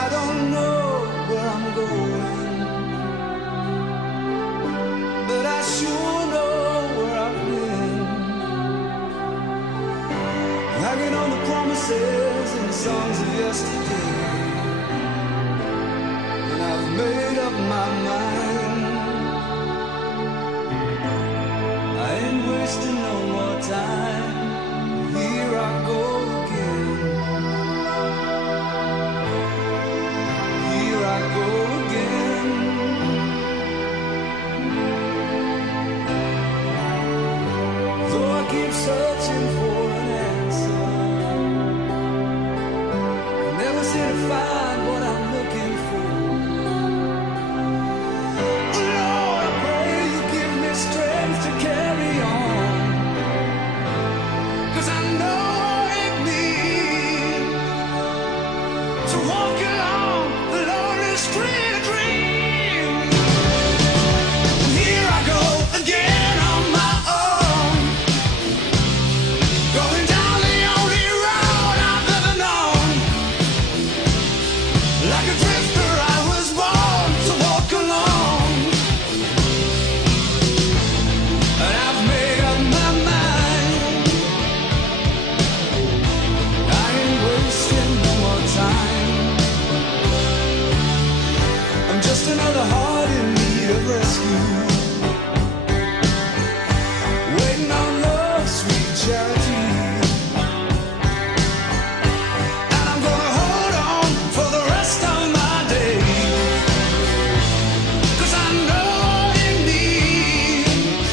I don't know where I'm going, but I sure know where I've been. Hanging on the promises and the songs of yesterday, and I've made up my mind. I ain't wasting no more time. Here I go again. Here I go again. Though I keep searching for an answer, I never seem to find what I'm looking for. Lord, I pray you give me strength to carry on, 'cause I know it means to walk along the lonely street of dreams. Here I go again on my own, going down the only road I've ever known. Like a drifter I was born to walk alone, and I've made up my mind. I ain't wasting no more time. I'm just another heart in need of rescue, waiting on love's sweet charity. And I'm gonna hold on for the rest of my days, 'cause I know what it means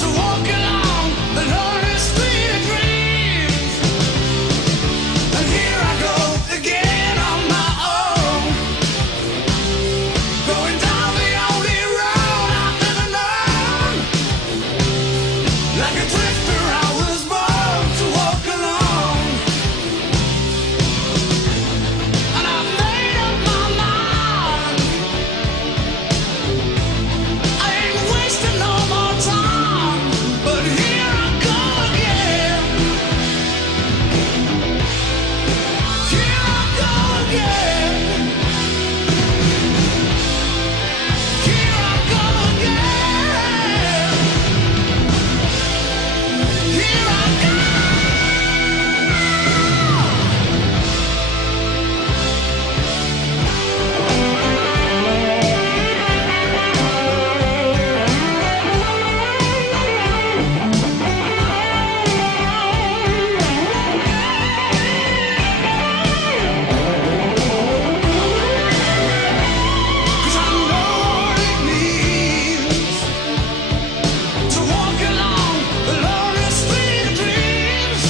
to walk along the lonely street of dreams. And here I go again on my own, going down the only road I've ever known. Like a drifter I was born to walk alone, and I've made up my mind. I ain't wasting no more time, but here I go again. Here I go again. Here I go again. Here I go. Cause I know what it means to walk along the lonely street of dreams.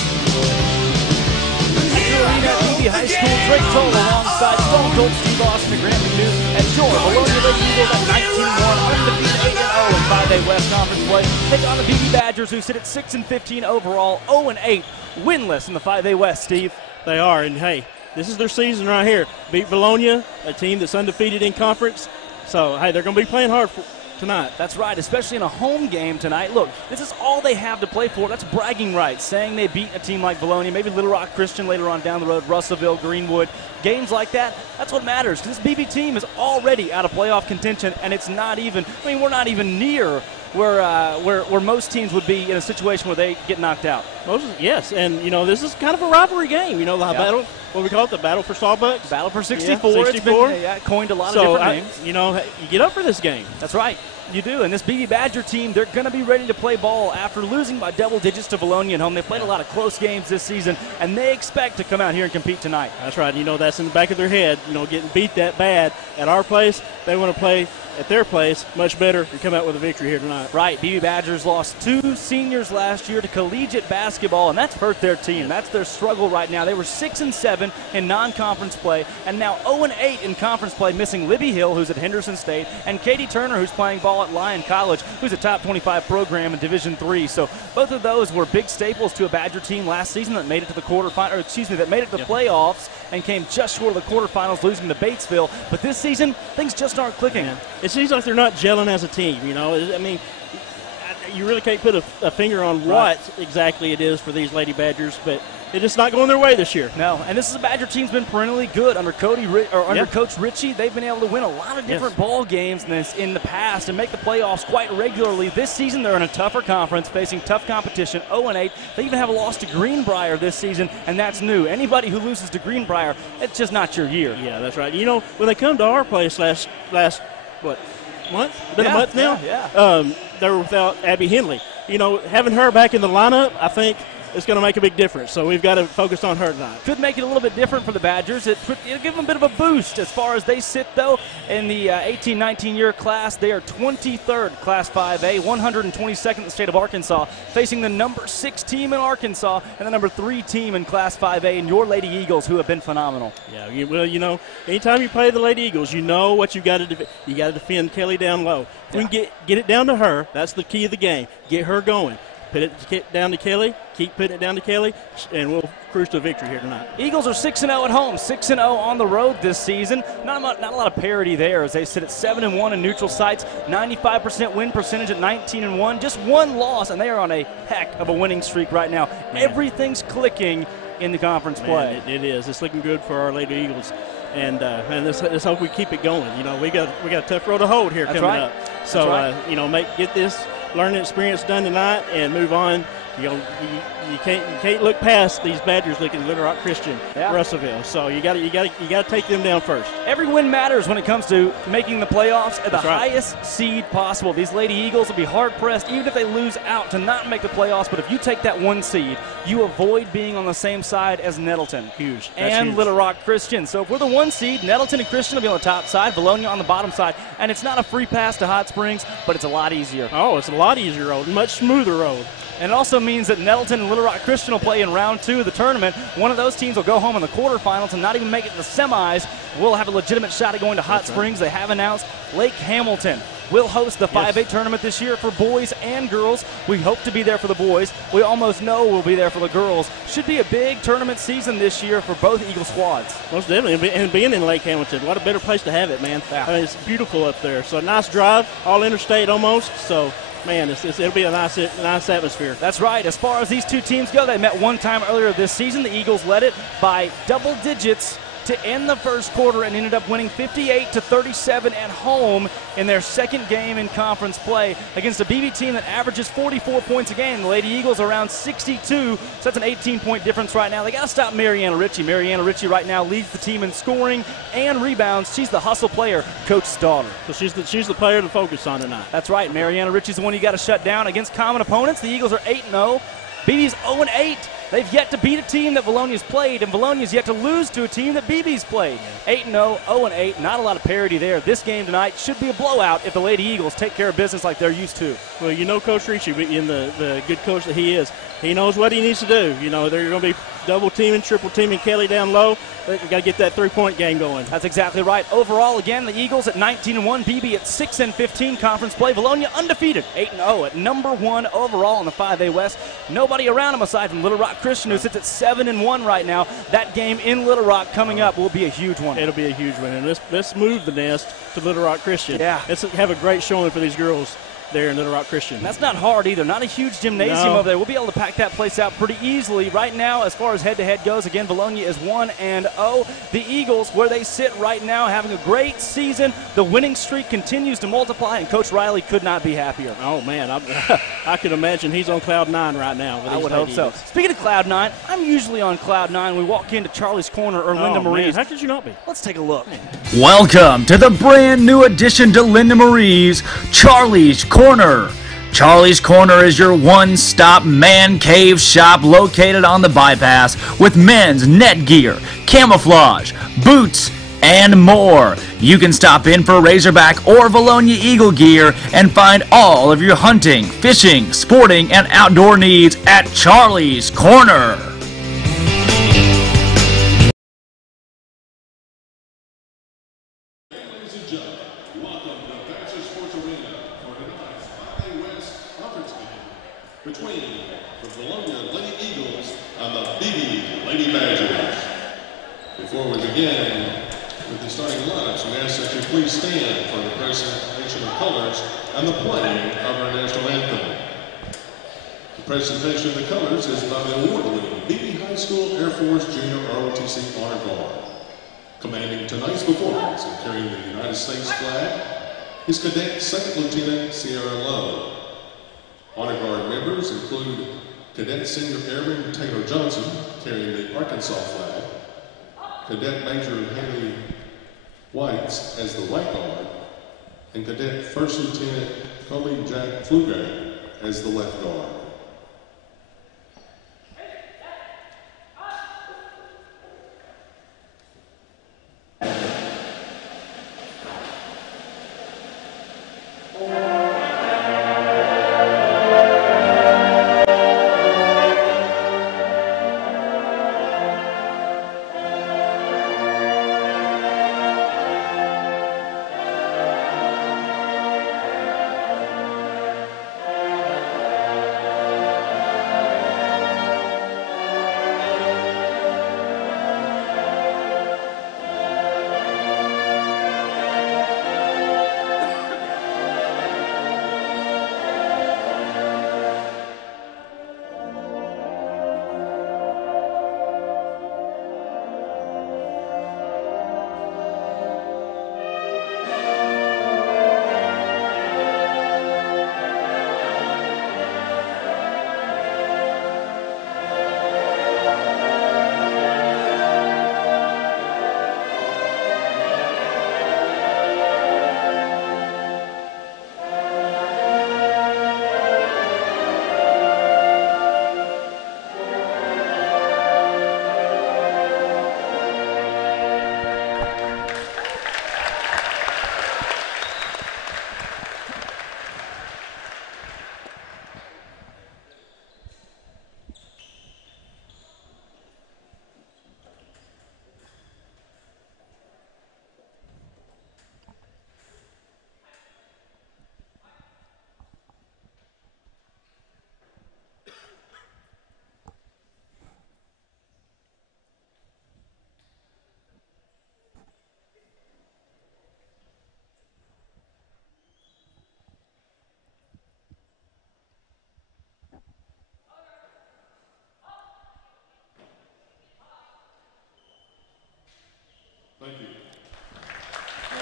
And here I go Beebe High School, Drake again Toll on my alongside Stone Cold Steve Austin and Grant McNew as your Vilonia Lady Eagles at 19-1, undefeated 8-0 in 5A West Conference play. Take on the Beebe Badgers, who sit at 6-15 overall, 0-8, winless in the 5A West, Steve. They are, and hey, this is their season right here. Beat Vilonia, a team that's undefeated in conference. So, hey, they're going to be playing hard tonight. That's right, especially in a home game tonight. Look, this is all they have to play for. That's bragging rights, saying they beat a team like Vilonia, maybe Little Rock Christian later on down the road, Russellville, Greenwood. Games like that, that's what matters. This Beebe team is already out of playoff contention, and it's not even, we're not even near where most teams would be in a situation where they get knocked out. Yes, and, this is kind of a rivalry game. The battle, what we call it, the battle for Sawbucks. Battle for 64. Yeah, 64. It's been coined a lot of different names. You get up for this game. That's right. You do, and this Beebe Badger team, they're going to be ready to play ball after losing by double digits to Vilonia at home. They played a lot of close games this season, and they expect to come out here and compete tonight. That's right. That's in the back of their head. Getting beat that bad at our place, they want to play at their place much better and come out with a victory here tonight. Right. Beebe Badgers lost 2 seniors last year to collegiate basketball, and that's hurt their team. That's their struggle right now. They were 6-7 in non-conference play, and now 0-8 in conference play, missing Libby Hill, who's at Henderson State, and Katie Turner, who's playing ball at Lyon College, who's a top 25 program in Division III. So both of those were big staples to a Badger team last season that made it to the that made it to the playoffs and came just short of the quarterfinals, losing to Batesville. But this season, things just aren't clicking. Yeah. It seems like they're not gelling as a team, you really can't put a finger on what exactly it is for these Lady Badgers, but it's just not going their way this year. No, and this is a Badger team's been perennially good under under Coach Ritchie. They've been able to win a lot of different ball games in the past and make the playoffs quite regularly. This season, they're in a tougher conference, facing tough competition, 0-8. They even have a loss to Greenbrier this season, and that's new. Anybody who loses to Greenbrier, it's just not your year. Yeah, that's right. You know, when they come to our place last what, month? Been a month now? Yeah. They were without Abby Henley. You know, having her back in the lineup, I think, it's going to make a big difference. So we've got to focus on her tonight. Could make it a little bit different for the Badgers. It'll give them a bit of a boost as far as they sit, though. In the 18-19 year class, they are 23rd, Class 5A, 122nd in the state of Arkansas, facing the number 6 team in Arkansas and the number 3 team in Class 5A, and your Lady Eagles, who have been phenomenal. Yeah, well, you know, anytime you play the Lady Eagles, you know what you got to do. You got to defend Kelly down low. If we can get it down to her, that's the key of the game. Get her going. Put it down to Kelly, keep putting it down to Kelly, and we'll cruise to victory here tonight. Eagles are 6-0 at home, 6-0 on the road this season. Not a lot of parity there as they sit at 7-1 in neutral sites, 95% win percentage at 19-1. Just one loss, and they are on a heck of a winning streak right now. Man. Everything's clicking in the conference play. It is. It's looking good for our Lady Eagles. And let's hope we keep it going. You know, we got a tough road to hold here coming up. So you know, get this learning experience done tonight and move on. You can't look past these Badgers looking Little Rock Christian, Russellville. So you got to take them down first. Every win matters when it comes to making the playoffs at the highest seed possible. These Lady Eagles will be hard pressed even if they lose out to not make the playoffs. But if you take that 1 seed, you avoid being on the same side as Nettleton, huge, and huge. Little Rock Christian. So if we're the 1 seed, Nettleton and Christian will be on the top side, Vilonia on the bottom side, and it's not a free pass to Hot Springs, but it's a lot easier. Oh, it's a lot easier road, much smoother road. And it also means that Nettleton and Little Rock Christian will play in round 2 of the tournament. One of those teams will go home in the quarterfinals and not even make it to the semis. We'll have a legitimate shot at going to Hot Springs. They have announced Lake Hamilton will host the 5A tournament this year for boys and girls. We hope to be there for the boys. We almost know we'll be there for the girls. Should be a big tournament season this year for both Eagle squads. Most definitely. And being in Lake Hamilton, what a better place to have it, man. Yeah. I mean, it's beautiful up there. So a nice drive, all interstate almost. So man, it'll be a nice atmosphere. That's right. As far as these two teams go, they met one time earlier this season. The Eagles led it by double digits to end the first quarter and ended up winning 58-37 at home in their second game in conference play against a Beebe team that averages 44 points a game. The Lady Eagles around 62, so that's an 18-point difference right now. They got to stop Mariana Ritchie. Mariana Ritchie right now leads the team in scoring and rebounds. She's the hustle player, Coach's daughter. So she's the player to focus on tonight. That's right. Mariana Ritchie's the one you got to shut down against common opponents. The Eagles are 8-0. Beebe's 0-8. They've yet to beat a team that Vilonia's played, and Vilonia's yet to lose to a team that Beebe's played. 8-0, 0-8, not a lot of parity there. This game tonight should be a blowout if the Lady Eagles take care of business like they're used to. Well, you know Coach Ritchie, being the good coach that he is, he knows what he needs to do. You know, they're going to be double teaming, triple teaming Kelly down low. They got to get that 3-point game going. That's exactly right. Overall, again, the Eagles at 19-1, Beebe at 6-15 conference play. Vilonia undefeated, 8-0 at number 1 overall in the 5A West. Nobody around them aside from Little Rock Christian, who sits at 7-1 right now. That game in Little Rock coming up will be a huge one. It'll be a huge one. And let's move the nest to Little Rock Christian. Yeah. Let's have a great showing for these girls there in Little Rock Christian. That's not hard either. Not a huge gymnasium over there. We'll be able to pack that place out pretty easily. Right now, as far as head-to-head goes, again, Vilonia is 1-0. The Eagles, where they sit right now, having a great season. The winning streak continues to multiply, and Coach Riley could not be happier. Oh, man. I can imagine he's on Cloud 9 right now. I would hope so. Speaking of Cloud 9, I'm usually on Cloud 9. We walk into Charlie's Corner or Linda Marie's. How could you not be? Let's take a look. Welcome to the brand new addition to Linda Marie's, Charlie's Corner. Charlie's Corner is your one-stop man cave shop located on the bypass with men's net gear, camouflage, boots, and more. You can stop in for Razorback or Vilonia Eagle gear and find all of your hunting, fishing, sporting, and outdoor needs at Charlie's Corner. Between the Vilonia Lady Eagles and the Beebe Lady Badgers. Before we begin with the starting lineups, we ask that you please stand for the presentation of colors and the playing of our national anthem. The presentation of the colors is by the award-winning Beebe High School Air Force Junior ROTC Honor Guard. Commanding tonight's performance and carrying the United States flag is Cadet Second Lieutenant Sierra Love. Honor Guard members include Cadet Senior Airman Taylor Johnson, carrying the Arkansas flag, Cadet Major Haley Whites as the right guard, and Cadet First Lieutenant Coley Jack Pfluger as the left guard.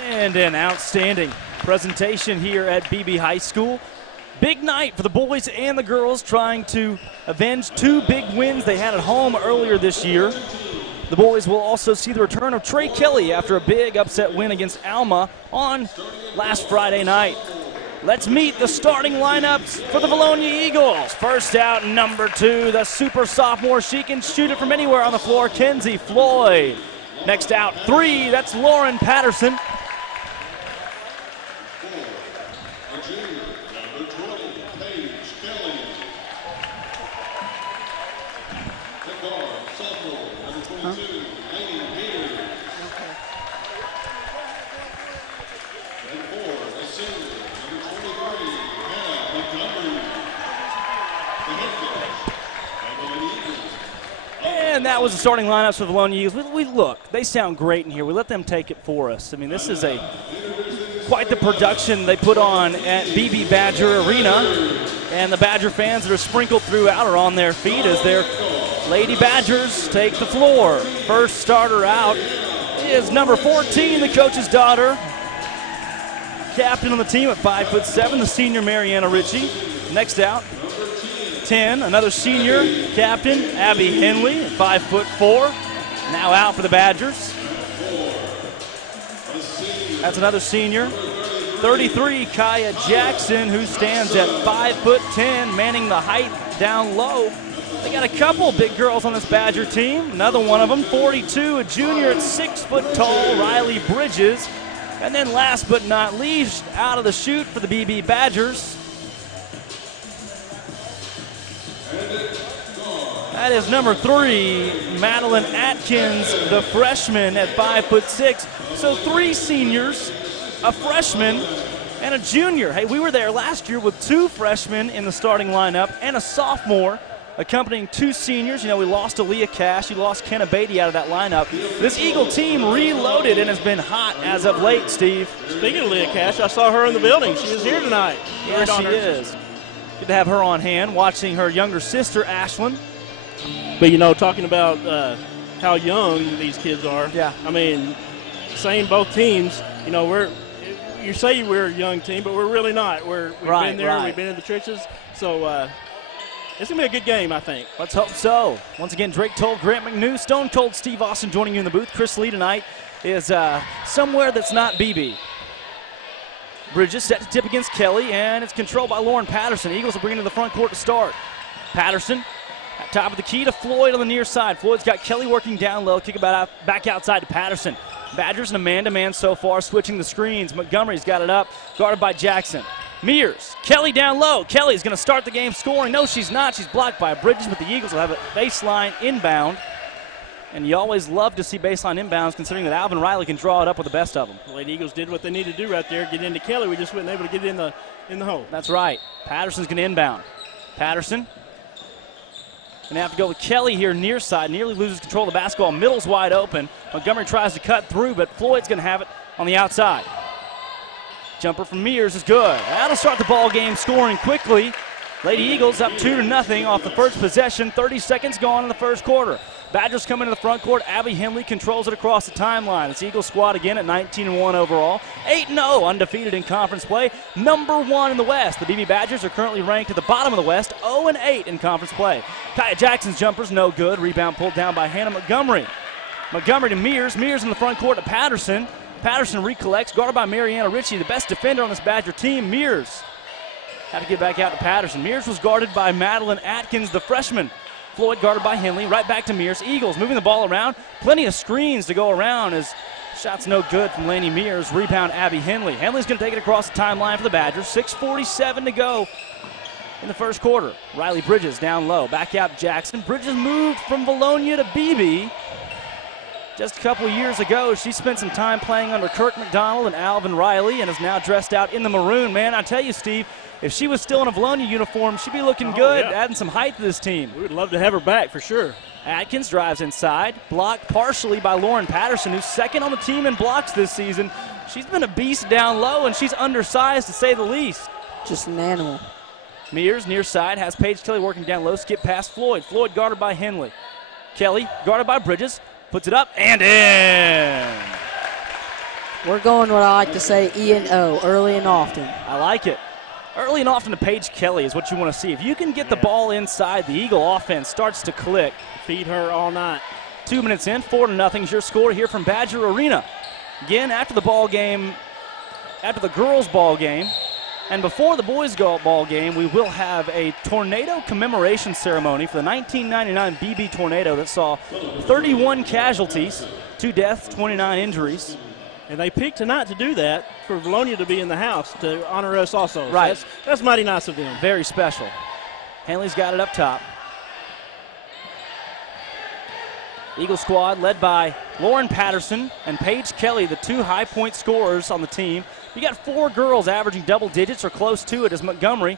And an outstanding presentation here at Beebe High School. Big night for the boys and the girls, trying to avenge two big wins they had at home earlier this year. The boys will also see the return of Trey Kelly after a big upset win against Alma on last Friday night. Let's meet the starting lineups for the Vilonia Eagles. First out, number 2, the super sophomore. She can shoot it from anywhere on the floor, Kenzie Floyd. Next out, 3, that's Lauren Patterson. And that was the starting lineups for the Vilonia Eagles. We look, they sound great in here. We let them take it for us. I mean, this is quite the production they put on at Beebe Badger Arena. And the Badger fans that are sprinkled throughout are on their feet as their Lady Badgers take the floor. First starter out is number 14, the coach's daughter. Captain on the team at 5'7", the senior Mariana Ritchie. Next out, 10, another senior captain, Abby Henley at 5'4", now out for the Badgers. That's another senior, 33, Kaya Jackson, who stands at 5'10", manning the height down low. They got a couple big girls on this Badger team. Another one of them, 42, a junior at 6 foot tall, Riley Bridges. And then last but not least, out of the chute for the BB Badgers, that is number 3, Madeline Atkins, the freshman at 5'6". So 3 seniors, a freshman, and a junior. Hey, we were there last year with 2 freshmen in the starting lineup and a sophomore accompanying 2 seniors. You know, we lost Aaliyah Cash, we lost Kenna Beatty out of that lineup. This Eagle team reloaded and has been hot as of late, Steve. Speaking of Aaliyah Cash, I saw her in the building. She is here tonight. Yes, she is. Good to have her on hand, watching her younger sister, Ashlyn, But, you know, talking about how young these kids are. Yeah. I mean, saying both teams, you know, you say we're a young team, but we're really not. We've been there. We've been in the trenches. So it's going to be a good game, I think. Let's hope so. Once again, Drake Toll, Grant McNew, Stone Cold Steve Austin joining you in the booth. Chris Lee tonight is somewhere that's not Beebe. Bridges set to tip against Kelly, and it's controlled by Lauren Patterson. Eagles will bring it to the front court to start. Patterson at top of the key to Floyd on the near side. Floyd's got Kelly working down low, kick it back outside to Patterson. Badgers in a man-to-man so far, switching the screens. Montgomery's got it up, guarded by Jackson. Mears, Kelly down low. Kelly's going to start the game scoring. No, she's not. She's blocked by Bridges, but the Eagles will have a baseline inbound. And you always love to see baseline inbounds, considering that Alvin Riley can draw it up with the best of them. The Lady Eagles did what they needed to do right there, get into Kelly. We just weren't able to get it in the hole. That's right. Patterson's going to inbound. Patterson going to have to go with Kelly here near side. Nearly loses control of the basketball. Middle's wide open. Montgomery tries to cut through, but Floyd's going to have it on the outside. Jumper from Mears is good. That'll start the ball game scoring quickly. Lady Eagles up 2-0 off the first possession. 30 seconds gone in the first quarter. Badgers come into the front court. Abby Henley controls it across the timeline. It's Eagles squad again at 19-1 overall. 8-0 undefeated in conference play. Number 1 in the West. The Beebe Badgers are currently ranked at the bottom of the West. 0-8 in conference play. Kaya Jackson's jumper's no good. Rebound pulled down by Hannah Montgomery. Montgomery to Mears. Mears in the front court to Patterson. Patterson recollects, guarded by Mariana Ritchie, the best defender on this Badger team. Mears had to get back out to Patterson. Mears was guarded by Madeline Atkins, the freshman. Floyd guarded by Henley, right back to Mears. Eagles moving the ball around. Plenty of screens to go around as shots no good from Laney Mears. Rebound Abby Henley. Henley's going to take it across the timeline for the Badgers. 6:47 to go in the first quarter. Riley Bridges down low. Back out Jackson. Bridges moved from Vilonia to Beebe. Just a couple years ago, she spent some time playing under Kirk McDonald and Alvin Riley and is now dressed out in the maroon. Man, I tell you, Steve, if she was still in a Vilonia uniform, she'd be looking good, adding some height to this team. We would love to have her back for sure. Atkins drives inside, blocked partially by Lauren Patterson, who's second on the team in blocks this season. She's been a beast down low, and she's undersized to say the least. Just an animal. Mears near side has Paige Kelly working down low, skip past Floyd. Floyd guarded by Henley. Kelly guarded by Bridges. Puts it up and in. We're going what I like to say E&O, early and often. I like it. Early and often to Paige Kelly is what you want to see. If you can get the ball inside, the Eagle offense starts to click. Feed her all night. 2 minutes in, 4-0 is your score here from Badger Arena. Again, after the ball game, after the girls' ball game, and before the boys' ball game, we will have a tornado commemoration ceremony for the 1999 BB tornado that saw 31 casualties, 2 deaths, 29 injuries. And they picked tonight to do that for Vilonia to be in the house to honor us also. Right. So that's mighty nice of them. Very special. Henley's got it up top. Eagle squad led by Lauren Patterson and Paige Kelly, the 2 high-point scorers on the team. You got 4 girls averaging double digits or close to it as Montgomery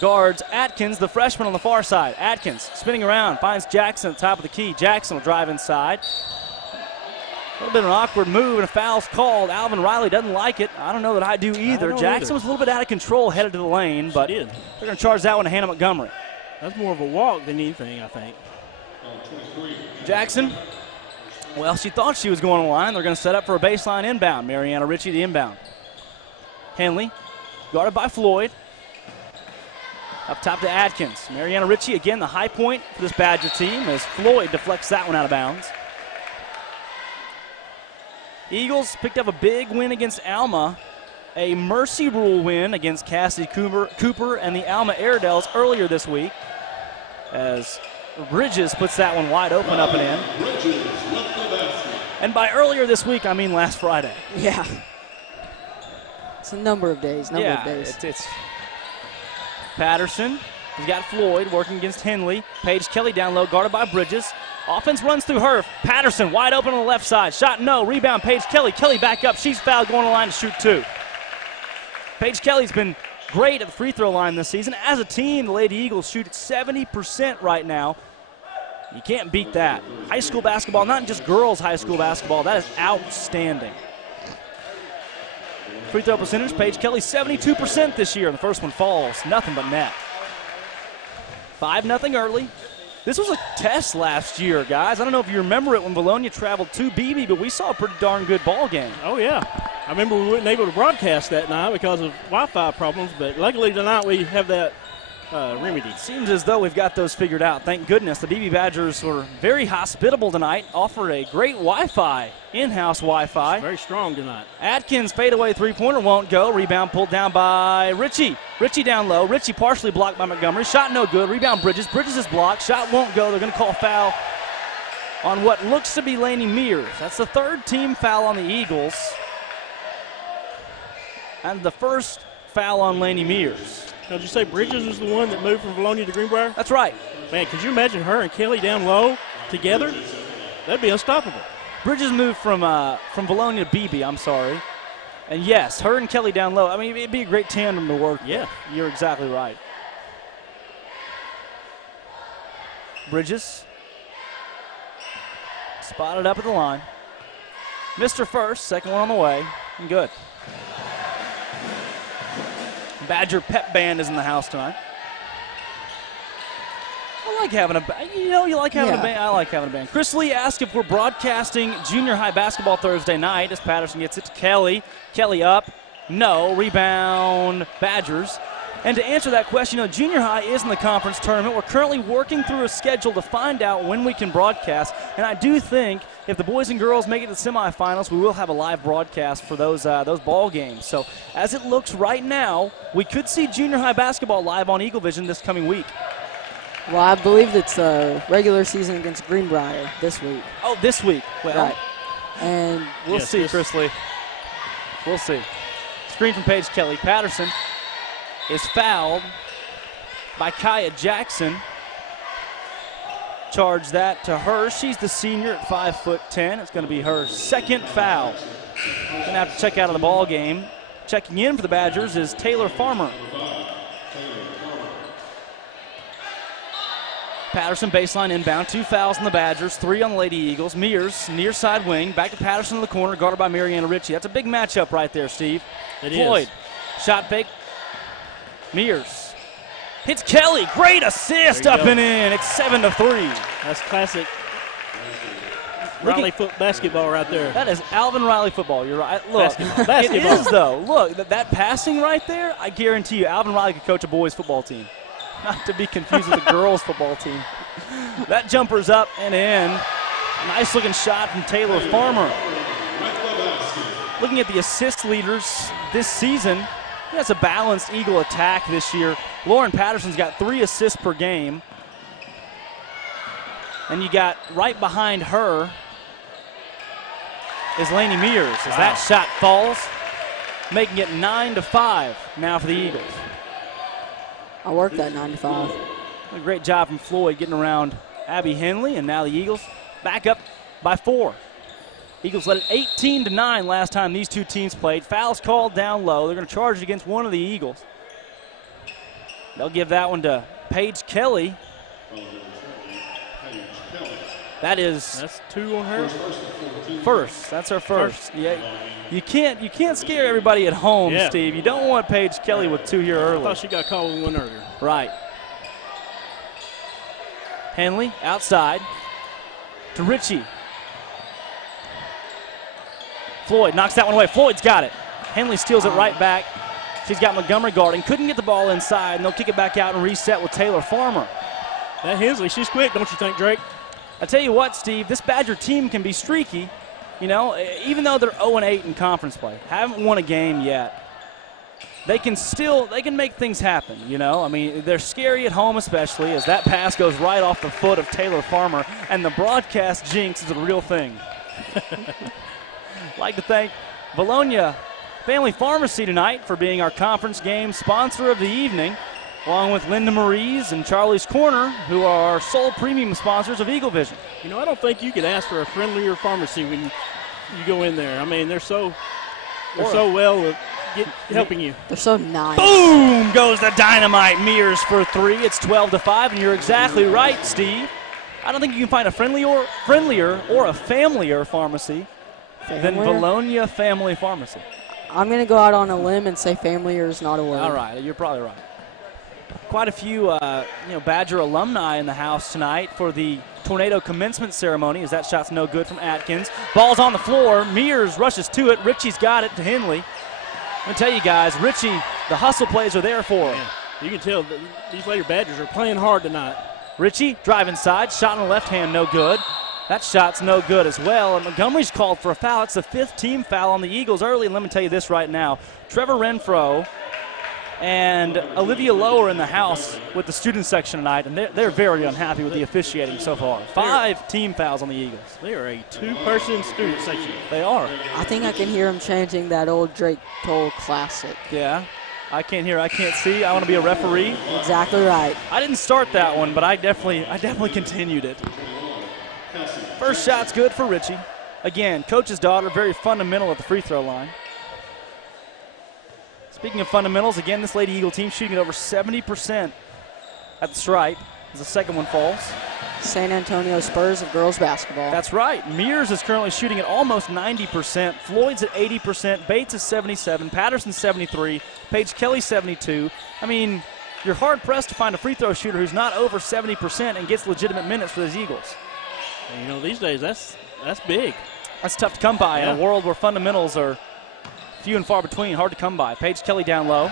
guards Atkins, the freshman on the far side. Atkins spinning around, finds Jackson at the top of the key. Jackson will drive inside. A little bit of an awkward move and a foul's called. Alvin Riley doesn't like it. I don't know that I do either. Jackson was a little bit out of control headed to the lane, but they're going to charge that one to Hannah Montgomery. That's more of a walk than anything, I think. Jackson, well, she thought she was going to the line. They're going to set up for a baseline inbound. Mariana Ritchie, the inbound. Henley, guarded by Floyd. Up top to Atkins. Mariana Ritchie, again, the high point for this Badger team as Floyd deflects that one out of bounds. Eagles picked up a big win against Alma. A mercy rule win against Cassie Cooper and the Alma Airedales earlier this week as Bridges puts that one wide open up and in. And by earlier this week, I mean last Friday. Yeah. It's a number of days. It's Patterson. He's got Floyd working against Henley. Paige Kelly down low, guarded by Bridges. Offense runs through her. Patterson wide open on the left side. Shot no. Rebound Paige Kelly. Kelly back up. She's fouled going to the line to shoot 2. Paige Kelly's been great at the free throw line this season. As a team, the Lady Eagles shoot at 70% right now. You can't beat that. High school basketball, not just girls high school basketball, that is outstanding. Free throw percentage, Paige Kelly 72% this year. The first one falls, nothing but net. 5-0 early. This was a test last year, guys. I don't know if you remember it when Vilonia traveled to Beebe, but we saw a pretty darn good ball game. Oh, yeah. I remember we weren't able to broadcast that night because of Wi-Fi problems, but luckily tonight we have that remedy. Seems as though we've got those figured out. Thank goodness. The Beebe Badgers were very hospitable tonight, offered a great Wi-Fi, in-house Wi-Fi. Very strong tonight. Atkins fadeaway three-pointer won't go. Rebound pulled down by Ritchie. Ritchie down low. Ritchie partially blocked by Montgomery. Shot no good. Rebound Bridges. Bridges is blocked. Shot won't go. They're going to call foul on what looks to be Laney Mears. That's the third team foul on the Eagles. And the first foul on Laney Mears. Now, did you say Bridges was the one that moved from Vilonia to Greenbrier? That's right. Man, could you imagine her and Kelly down low together? That'd be unstoppable. Bridges moved from Vilonia to Beebe, I'm sorry. And yes, her and Kelly down low. I mean, it'd be a great tandem to work. Yeah. With. You're exactly right. Bridges. Spotted up at the line. Missed her first, second one on the way. And good. Badger pep band is in the house tonight. I like having a, you like having a band. I like having a band. Chris Lee asked if we're broadcasting junior high basketball Thursday night as Patterson gets it to Kelly. Kelly up. No. Rebound Badgers. And to answer that question, junior high is in the conference tournament. We're currently working through a schedule to find out when we can broadcast. And I do think if the boys and girls make it to the semifinals, we will have a live broadcast for those ball games. So as it looks right now, we could see junior high basketball live on Eagle Vision this coming week. Well, I believe it's a regular season against Greenbrier this week. Oh, this week. Well, right. And we'll see, Chris Lee. We'll see. Screen from Paige Kelly. Patterson is fouled by Kaya Jackson. Charge that to her. She's the senior at 5'10". It's going to be her second foul. Going to have to check out of the ball game. Checking in for the Badgers is Taylor Farmer. Patterson baseline inbound. 2 fouls on the Badgers, 3 on the Lady Eagles. Mears, near side wing. Back to Patterson in the corner, guarded by Mariana Ritchie. That's a big matchup right there, Steve. Floyd, shot fake. Mears hits Kelly. Great assist up and in. It's 7-3. That's classic Riley basketball right there. That is Alvin Riley football. You're right. Look, basketball. It is, though. Look, that passing right there, I guarantee you Alvin Riley could coach a boys football team. Not to be confused with the girls football team. That jumper's up and in. Nice looking shot from Taylor Farmer. Looking at the assist leaders this season, that's a balanced Eagle attack this year. Lauren Patterson's got 3 assists per game. And you got right behind her is Laney Mears as that shot falls, making it 9-5 now for the Eagles. I worked that 9-5. A great job from Floyd getting around Abby Henley, and now the Eagles back up by 4. Eagles led it 18-9 last time these two teams played. Fouls called down low. They're going to charge it against one of the Eagles. They'll give that one to Paige Kelly. That's 2 on her. First. That's her first. Yeah. You can't scare everybody at home, Steve. You don't want Paige Kelly with 2 here early. I thought she got called with 1 earlier. Right. Henley outside to Ritchie. Floyd knocks that one away. Floyd's got it. Henley steals it right back. She's got Montgomery guarding. Couldn't get the ball inside, and they'll kick it back out and reset with Taylor Farmer. That Hensley, she's quick, don't you think, Drake? I tell you what, Steve, this Badger team can be streaky. Even though they're 0-8 in conference play, haven't won a game yet, they can make things happen, I mean, they're scary at home, especially as that pass goes right off the foot of Taylor Farmer, and the broadcast jinx is a real thing. I'd like to thank Vilonia Family Pharmacy tonight for being our conference game sponsor of the evening, along with Linda Marie's and Charlie's Corner, who are our sole premium sponsors of Eagle Vision. I don't think you could ask for a friendlier pharmacy when you go in there. I mean, they're so well with helping you. They're so nice. Boom goes the dynamite. Mears for 3. It's 12-5, and you're exactly right, Steve. I don't think you can find a friendlier or a familiar pharmacy than Vilonia Family Pharmacy. I'm going to go out on a limb and say familiar is not a word. All right, you're probably right. quite a few Badger alumni in the house tonight for the Tornado commencement ceremony, as that shot's no good from Atkins. Ball's on the floor. Mears rushes to it. Richie's got it to Henley. I'm going to tell you guys, Richie, the hustle plays are there for him. Yeah. You can tell these Lady Badgers are playing hard tonight. Richie, drive inside, shot on the left hand, no good. That shot's no good as well, and Montgomery's called for a foul. It's the 5th team foul on the Eagles early, and let me tell you this right now. Trevor Renfro and Olivia Lowe are in the house with the student section tonight, and they're very unhappy with the officiating so far. 5 team fouls on the Eagles. They are a 2-person student section. They are. I think I can hear him chanting that old Drake Toll classic. Yeah. I can't hear, I can't see. I want to be a referee. Exactly right. I didn't start that one, but I definitely continued it. First shot's good for Richie. Again, coach's daughter, very fundamental at the free throw line. Speaking of fundamentals, again, this Lady Eagle team shooting at over 70% at the stripe as the second one falls. San Antonio Spurs of girls basketball. That's right. Mears is currently shooting at almost 90%. Floyd's at 80%. Bates is 77. Patterson 73. Paige Kelly 72. I mean, you're hard-pressed to find a free throw shooter who's not over 70% and gets legitimate minutes for those Eagles. And, you know, these days that's big. That's tough to come by in a world where fundamentals are few and far between, hard to come by. Paige Kelly down low.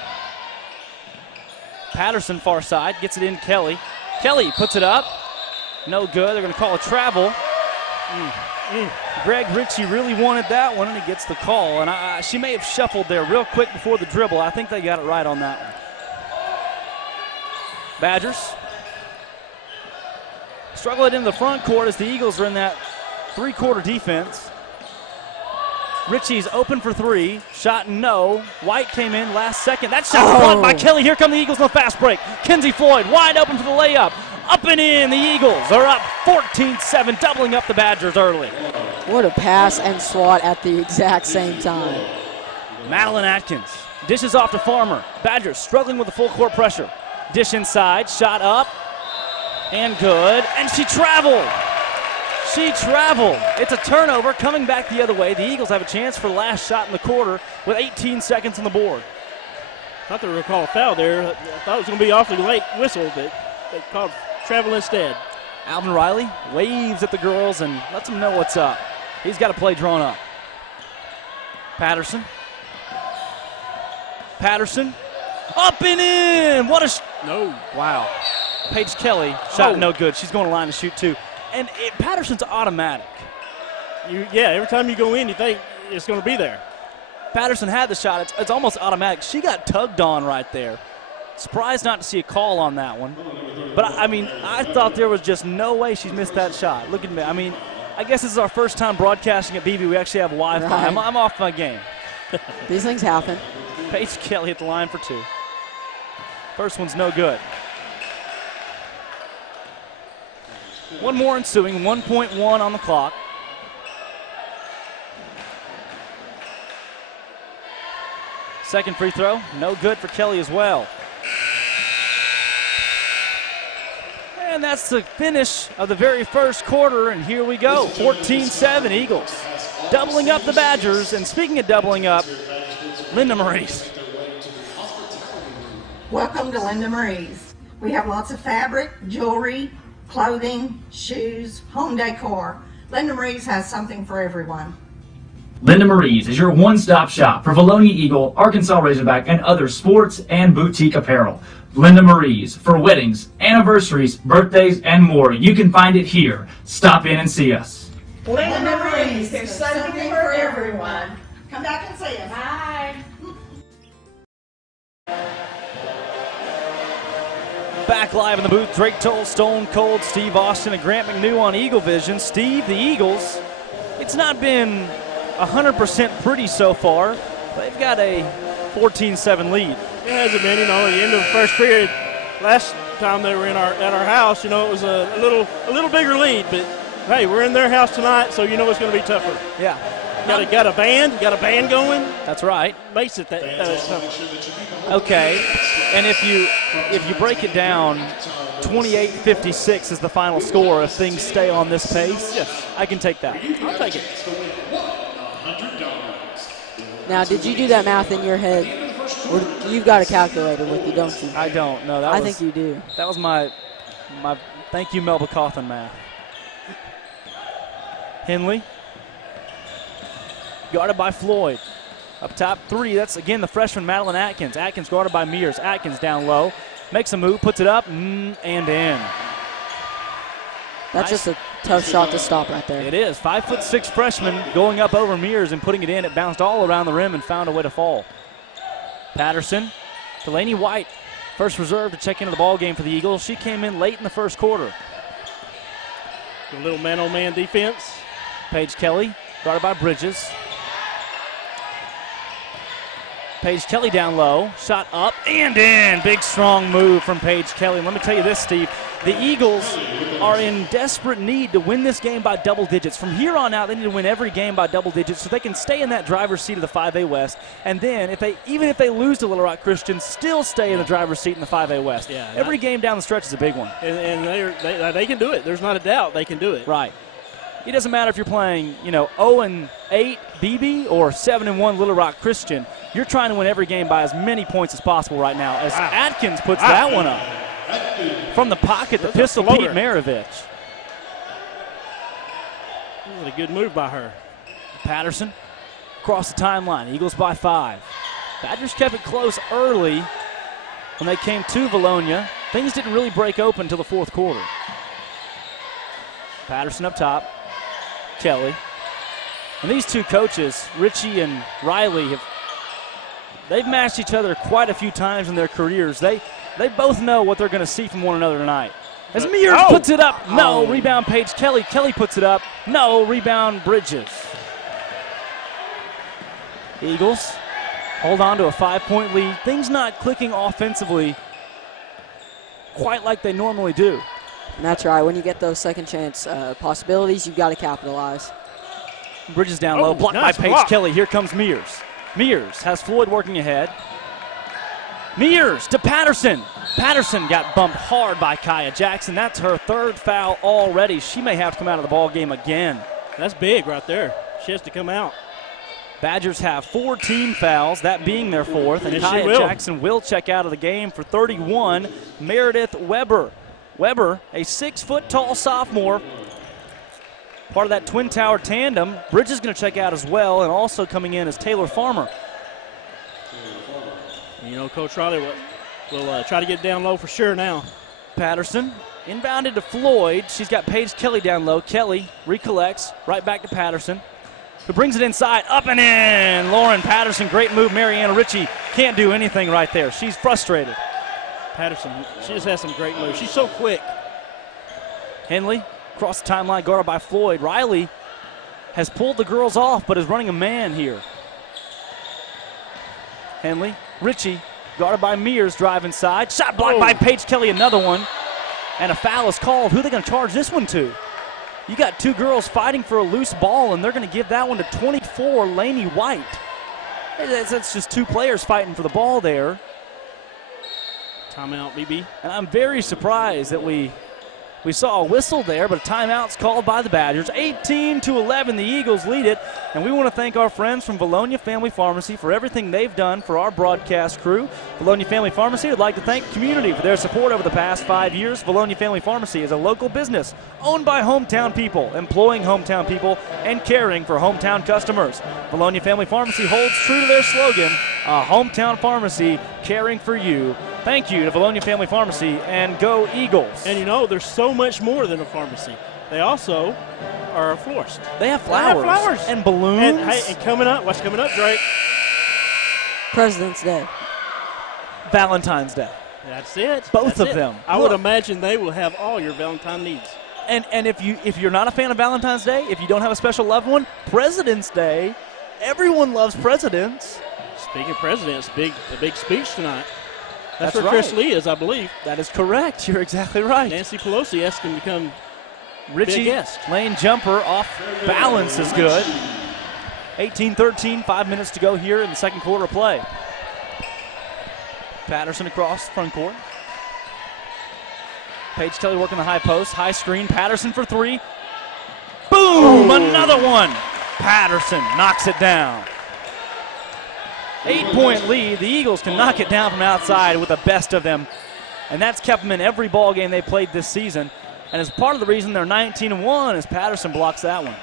Patterson far side, gets it in Kelly. Kelly puts it up. No good. They're going to call a travel. Greg Ritchie really wanted that one, and he gets the call. And she may have shuffled there real quick before the dribble. I think they got it right on that one. Badgers struggle it into the front court as the Eagles are in that 3-quarter defense. Ritchie's open for 3. Shot no. White came in last second. That shot blocked by Kelly. Here come the Eagles in the fast break. Kenzie Floyd wide open for the layup. Up and in. The Eagles are up 14-7, doubling up the Badgers early. What a pass and swat at the exact same time. Madeline Atkins dishes off to Farmer. Badgers struggling with the full court pressure. Dish inside. Shot up. And good. And she traveled. She traveled. It's a turnover coming back the other way. The Eagles have a chance for the last shot in the quarter with 18 seconds on the board. I thought they were going to call a foul there. I thought it was going to be awfully late whistle, but they called travel instead. Alvin Riley waves at the girls and lets them know what's up. He's got a play drawn up. Patterson. Patterson. Up and in. What a no. Wow. Paige Kelly shot no good. She's going to line to shoot too. And Patterson's automatic. Every time you go in, you think it's going to be there. Patterson had the shot. It's almost automatic. She got tugged on right there. Surprised not to see a call on that one. But, I mean, I thought there was just no way she's missed that shot. Look at me. I mean, I guess this is our first time broadcasting at Beebe. We actually have Wi-Fi. Right. I'm off my game. These things happen. Paige Kelly at the line for 2. First one's no good. One more ensuing, 1.1 on the clock. Second free throw, no good for Kelly as well. And that's the finish of the very first quarter, and here we go, 14-7 Eagles. Doubling up the Badgers, and speaking of doubling up, Linda Marie's. Welcome to Linda Marie's. We have lots of fabric, jewelry, clothing, shoes, home decor. Linda Marie's has something for everyone. Linda Marie's is your one-stop shop for Vilonia Eagle, Arkansas Razorback, and other sports and boutique apparel. Linda Marie's for weddings, anniversaries, birthdays, and more. You can find it here. Stop in and see us. Linda Marie's, there's something for everyone. Come back and see us. Bye. Back live in the booth, Drake Toll, Stone Cold, Steve Austin, and Grant McNew on Eagle Vision. Steve, the Eagles, it's not been 100% pretty so far. They've got a 14-7 lead. It hasn't been, at the end of the first period. Last time they were at our house, it was a little bigger lead. But hey, we're in their house tonight, so it's going to be tougher. Yeah. Got a band going. That's right. Makes it that tougher. Okay, and if you break it down, 28-56 is the final score if things stay on this pace. Yes, I can take that. I'll take it. Now, did you do that math in your head? You've got a calculator with you, don't you? I don't. No, I think you do. That was my thank you, Melba Cawthon math. Henley. Guarded by Floyd. Up top 3, that's again the freshman Madeline Atkins. Atkins guarded by Mears. Atkins down low. Makes a move, puts it up, and in. That's just a tough shot to stop right there. It is. 5'6" freshman going up over Mears and putting it in. It bounced all around the rim and found a way to fall. Patterson. Delaney White, first reserve to check into the ball game for the Eagles. She came in late in the first quarter. A little man-on-man defense. Paige Kelly, guarded by Bridges. Paige Kelly down low, shot up and in. Big, strong move from Paige Kelly. And let me tell you this, Steve. The Eagles are in desperate need to win this game by double digits. From here on out, they need to win every game by double digits so they can stay in that driver's seat of the 5A West. And then, even if they lose to Little Rock Christian, still stay in the driver's seat in the 5A West. Yeah, every game down the stretch is a big one. And they can do it. There's not a doubt they can do it. Right. It doesn't matter if you're playing, 0-8 Beebe or 7-1 Little Rock Christian. You're trying to win every game by as many points as possible right now. As Atkins puts that one up from the pocket, the pistol Pete Maravich. That was a good move by her. Patterson across the timeline. Eagles by 5. Badgers kept it close early when they came to Vilonia. Things didn't really break open until the fourth quarter. Patterson up top. Kelly. And these two coaches, Richie and Riley, they've matched each other quite a few times in their careers. They both know what they're going to see from one another tonight. As Mears puts it up, no. Rebound Paige Kelly. Kelly puts it up, no. Rebound Bridges. Eagles hold on to a 5-point lead. Things not clicking offensively quite like they normally do. And that's right. When you get those second chance possibilities, you've got to capitalize. Bridges down low, blocked by Paige Kelly. Here comes Mears. Mears has Floyd working ahead. Mears to Patterson. Patterson got bumped hard by Kaya Jackson. That's her third foul already. She may have to come out of the ball game again. That's big right there. She has to come out. Badgers have 4 team fouls, that being their fourth, and Kaya Jackson will check out of the game for 31. Meredith Weber. Weber, a 6-foot-tall sophomore, part of that Twin Tower tandem. Bridges is going to check out as well, and also coming in is Taylor Farmer. Coach Riley will try to get down low for sure now. Patterson inbounded to Floyd. She's got Paige Kelly down low. Kelly recollects, right back to Patterson, who brings it inside, up and in. Lauren Patterson, great move. Mariana Ritchie can't do anything right there. She's frustrated. Patterson, she just has some great moves. She's so quick. Henley, across the timeline, guarded by Floyd. Riley has pulled the girls off, but is running a man here. Henley, Ritchie, guarded by Mears, drive inside. Shot blocked by Paige Kelly, another one. And a foul is called. Who are they going to charge this one to? You got 2 girls fighting for a loose ball, and they're going to give that one to 24, Laney White. That's just 2 players fighting for the ball there. Timeout, BB. And I'm very surprised that we saw a whistle there, but a timeout's called by the Badgers. 18-11, the Eagles lead it. And we want to thank our friends from Vilonia Family Pharmacy for everything they've done for our broadcast crew. Vilonia Family Pharmacy would like to thank the community for their support over the past 5 years. Vilonia Family Pharmacy is a local business owned by hometown people, employing hometown people, and caring for hometown customers. Vilonia Family Pharmacy holds true to their slogan, a hometown pharmacy caring for you. Thank you to Vilonia Family Pharmacy, and go Eagles. And there's so much more than a pharmacy. They also are a florist. They have flowers. And balloons. And coming up, what's coming up, Drake? President's Day. Valentine's Day. That's it. Both of them. I would imagine they will have all your Valentine needs. And if you're not a fan of Valentine's Day, if you don't have a special loved one, President's Day, everyone loves presidents. Speaking of presidents, a big speech tonight. That's where right. Chris Lee is, I believe. That is correct. You're exactly right. Nancy Pelosi asked him to come. Richie, guest. lane jumper off balance is good. 18-13, 5 minutes to go here in the second quarter of play. Patterson across front court. Paige Kelly working the high post, high screen. Patterson for 3. Boom! Another one. Patterson knocks it down. 8-point lead. The Eagles can knock it down from outside with the best of them, and that's kept them in every ball game they played this season. And as part of the reason they're 19-1 is Patterson blocks that one.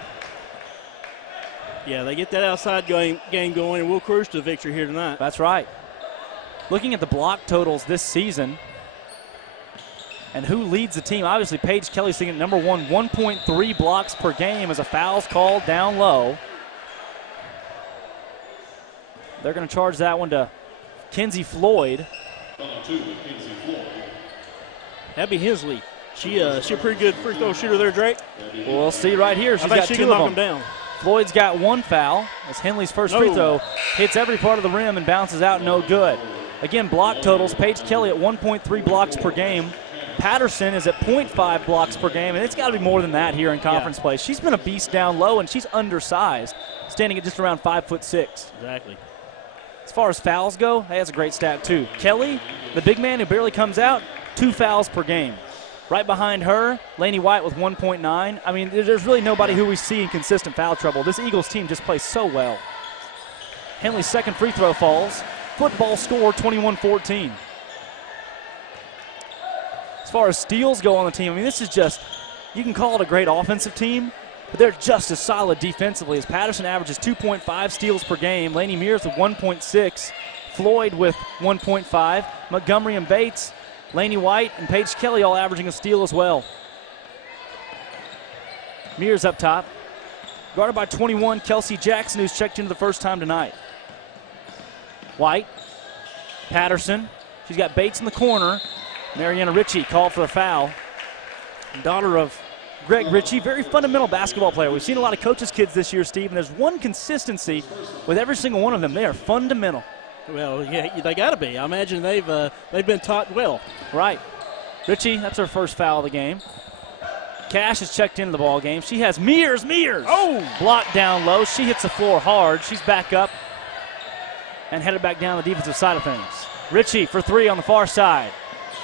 Yeah, they get that outside game going, and we'll cruise to victory here tonight. That's right. Looking at the block totals this season and who leads the team, obviously Paige Kelly's sitting at number 1, 1.3 blocks per game as a foul's called down low. They're going to charge that one to Kenzie Floyd. Abby Hensley. She a pretty good free throw shooter there, Drake. We'll see right here. She's got she 2 can knock of them. down. Floyd's got 1 foul as Henley's first free throw hits every part of the rim and bounces out no good. Again, block totals, Paige Kelly at 1.3 blocks per game. Patterson is at 0.5 blocks per game, and it's got to be more than that here in conference play. She's been a beast down low, and she's undersized, standing at just around 5'6". Exactly. As far as fouls go, hey, that's a great stat too. Kelly, the big man who barely comes out, 2 fouls per game. Right behind her, Lainey White with 1.9. I mean, there's really nobody who we see in consistent foul trouble. This Eagles team just plays so well. Henley's second free throw falls. Football score 21-14. As far as steals go on the team, I mean, this is just, you can call it a great offensive team, but they're just as solid defensively as Patterson averages 2.5 steals per game. Lainey Mears with 1.6. Floyd with 1.5. Montgomery and Bates, Lainey White, and Paige Kelly all averaging a steal as well. Mears up top. Guarded by 21, Kelsey Jackson, who's checked in the first time tonight. White, Patterson. She's got Bates in the corner. Mariana Ritchie called for a foul. Daughter of Greg Ritchie, very fundamental basketball player. We've seen a lot of coaches' kids this year, Steve, and there's one consistency with every single one of them. They are fundamental. Well, yeah, they got to be. I imagine they've been taught well. Right. Ritchie, that's her first foul of the game. Cash is checked into the ball game. She has Mears. Oh! Blocked down low. She hits the floor hard. She's back up and headed back down the defensive side of things. Ritchie for 3 on the far side.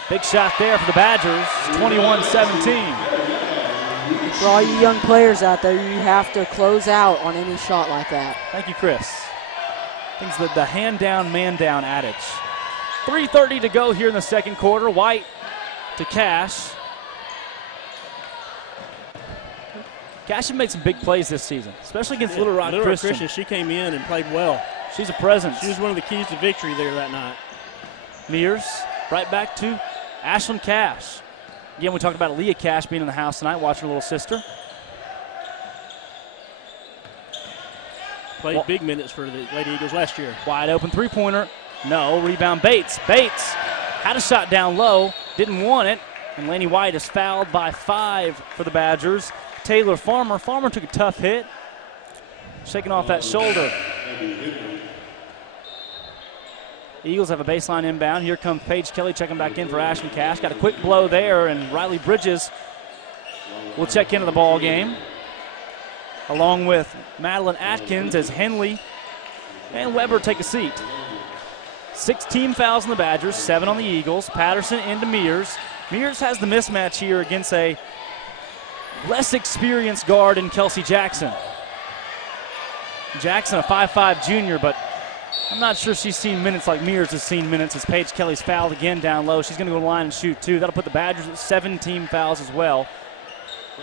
Big shot there for the Badgers, 21-17. For all you young players out there, you have to close out on any shot like that. Thank you, Chris. I think it's the hand down, man down adage. 3:30 to go here in the second quarter. White to Cash. Cash has made some big plays this season, especially against Little Rock Christian. She came in and played well. She's a presence. She was one of the keys to victory there that night. Mears right back to Ashlyn Cash. Again, we talked about Leah Cash being in the house tonight, watching her little sister. Played big minutes for the Lady Eagles last year. Wide open three-pointer. No. Rebound Bates. Bates had a shot down low. Didn't want it. And Lainey White is fouled by 5 for the Badgers. Taylor Farmer. Farmer took a tough hit. Shaking off that shoulder. Eagles have a baseline inbound. Here comes Paige Kelly checking back in for Ashlyn Cash. Got a quick blow there, and Riley Bridges will check into the ball game, along with Madeline Atkins as Henley and Weber take a seat. 6 team fouls on the Badgers, 7 on the Eagles. Patterson into Mears. Mears has the mismatch here against a less experienced guard in Kelsey Jackson. Jackson, a 5'5 junior, but I'm not sure she's seen minutes like Mears has seen minutes as Paige Kelly's fouled again down low. She's going to go to the line and shoot 2. That'll put the Badgers at 7 team fouls as well.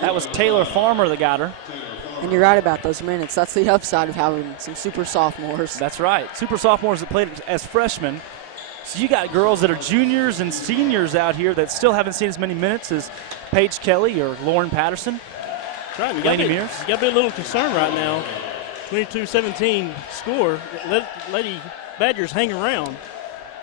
That was Taylor Farmer that got her. And you're right about those minutes. That's the upside of having some super sophomores. That's right. Super sophomores that played as freshmen. So you got girls that are juniors and seniors out here that still haven't seen as many minutes as Paige Kelly or Lauren Patterson. That's right. You Mears. got to be a little concerned right now. 22-17 score. Lady Badgers hang around.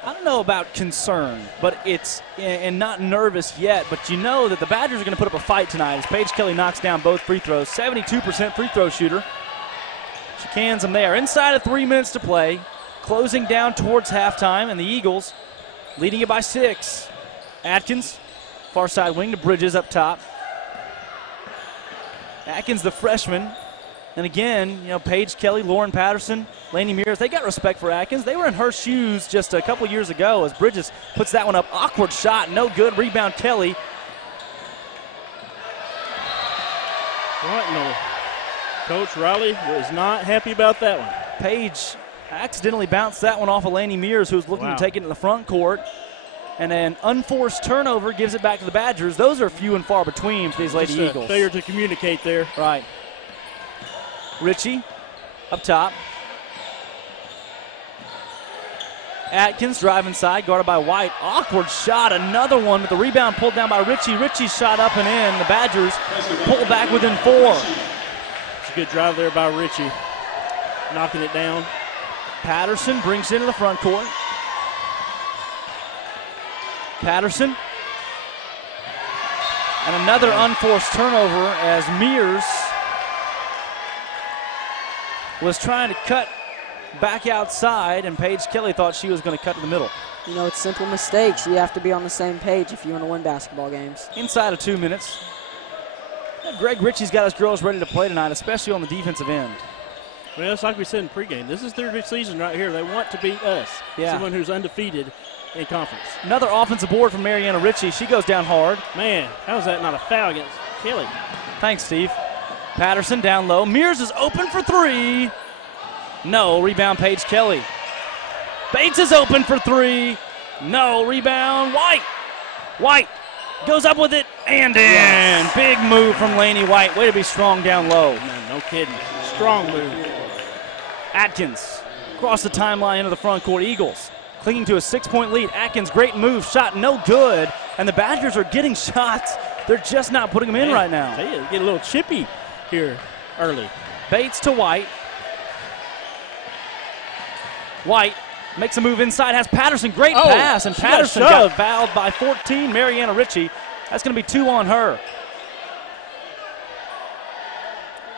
I don't know about concern, but it's and not nervous yet, but you know that the Badgers are going to put up a fight tonight as Paige Kelly knocks down both free throws. 72% free throw shooter. She cans them there. Inside of 3 minutes to play, closing down towards halftime, and the Eagles leading it by 6. Atkins, far side wing to Bridges up top. Atkins, the freshman. And again, you know, Paige Kelly, Lauren Patterson, Lainey Mears, they got respect for Atkins. They were in her shoes just a couple years ago as Bridges puts that one up. Awkward shot, no good. Rebound Kelly. What? No. Coach Riley was not happy about that one. Paige accidentally bounced that one off of Laney Mears, who was looking to take it to the front court. And an unforced turnover gives it back to the Badgers. Those are few and far between for these Lady Eagles. Failure to communicate there. Right. Ritchie up top. Atkins driving side, guarded by White. Awkward shot, another one, but the rebound pulled down by Ritchie. Ritchie's shot up and in. The Badgers pull back within 4. It's a good drive there by Ritchie, knocking it down. Patterson brings it into the front court. Patterson. And another unforced turnover as Mears was trying to cut back outside, and Paige Kelly thought she was going to cut to the middle. You know, it's simple mistakes. You have to be on the same page if you want to win basketball games. Inside of 2 minutes. Greg Ritchie's got his girls ready to play tonight, especially on the defensive end. Well, it's like we said in pregame. This is their season right here. They want to beat us, someone who's undefeated in conference. Another offensive board from Mariana Ritchie. She goes down hard. Man, how is that not a foul against Kelly? Thanks, Steve. Patterson down low. Mears is open for 3. No. Rebound, Paige Kelly. Bates is open for 3. No. Rebound, White. White goes up with it and in. Yes. Big move from Laney White. Way to be strong down low. Man, no kidding. Strong move. Atkins across the timeline into the front court. Eagles clinging to a 6-point lead. Atkins, great move. Shot no good. And the Badgers are getting shots. They're just not putting them in right now. They get a little chippy here early. Bates to White. White makes a move inside, has Patterson. Great pass, and Patterson got fouled by 14. Mariana Ritchie. That's going to be 2 on her.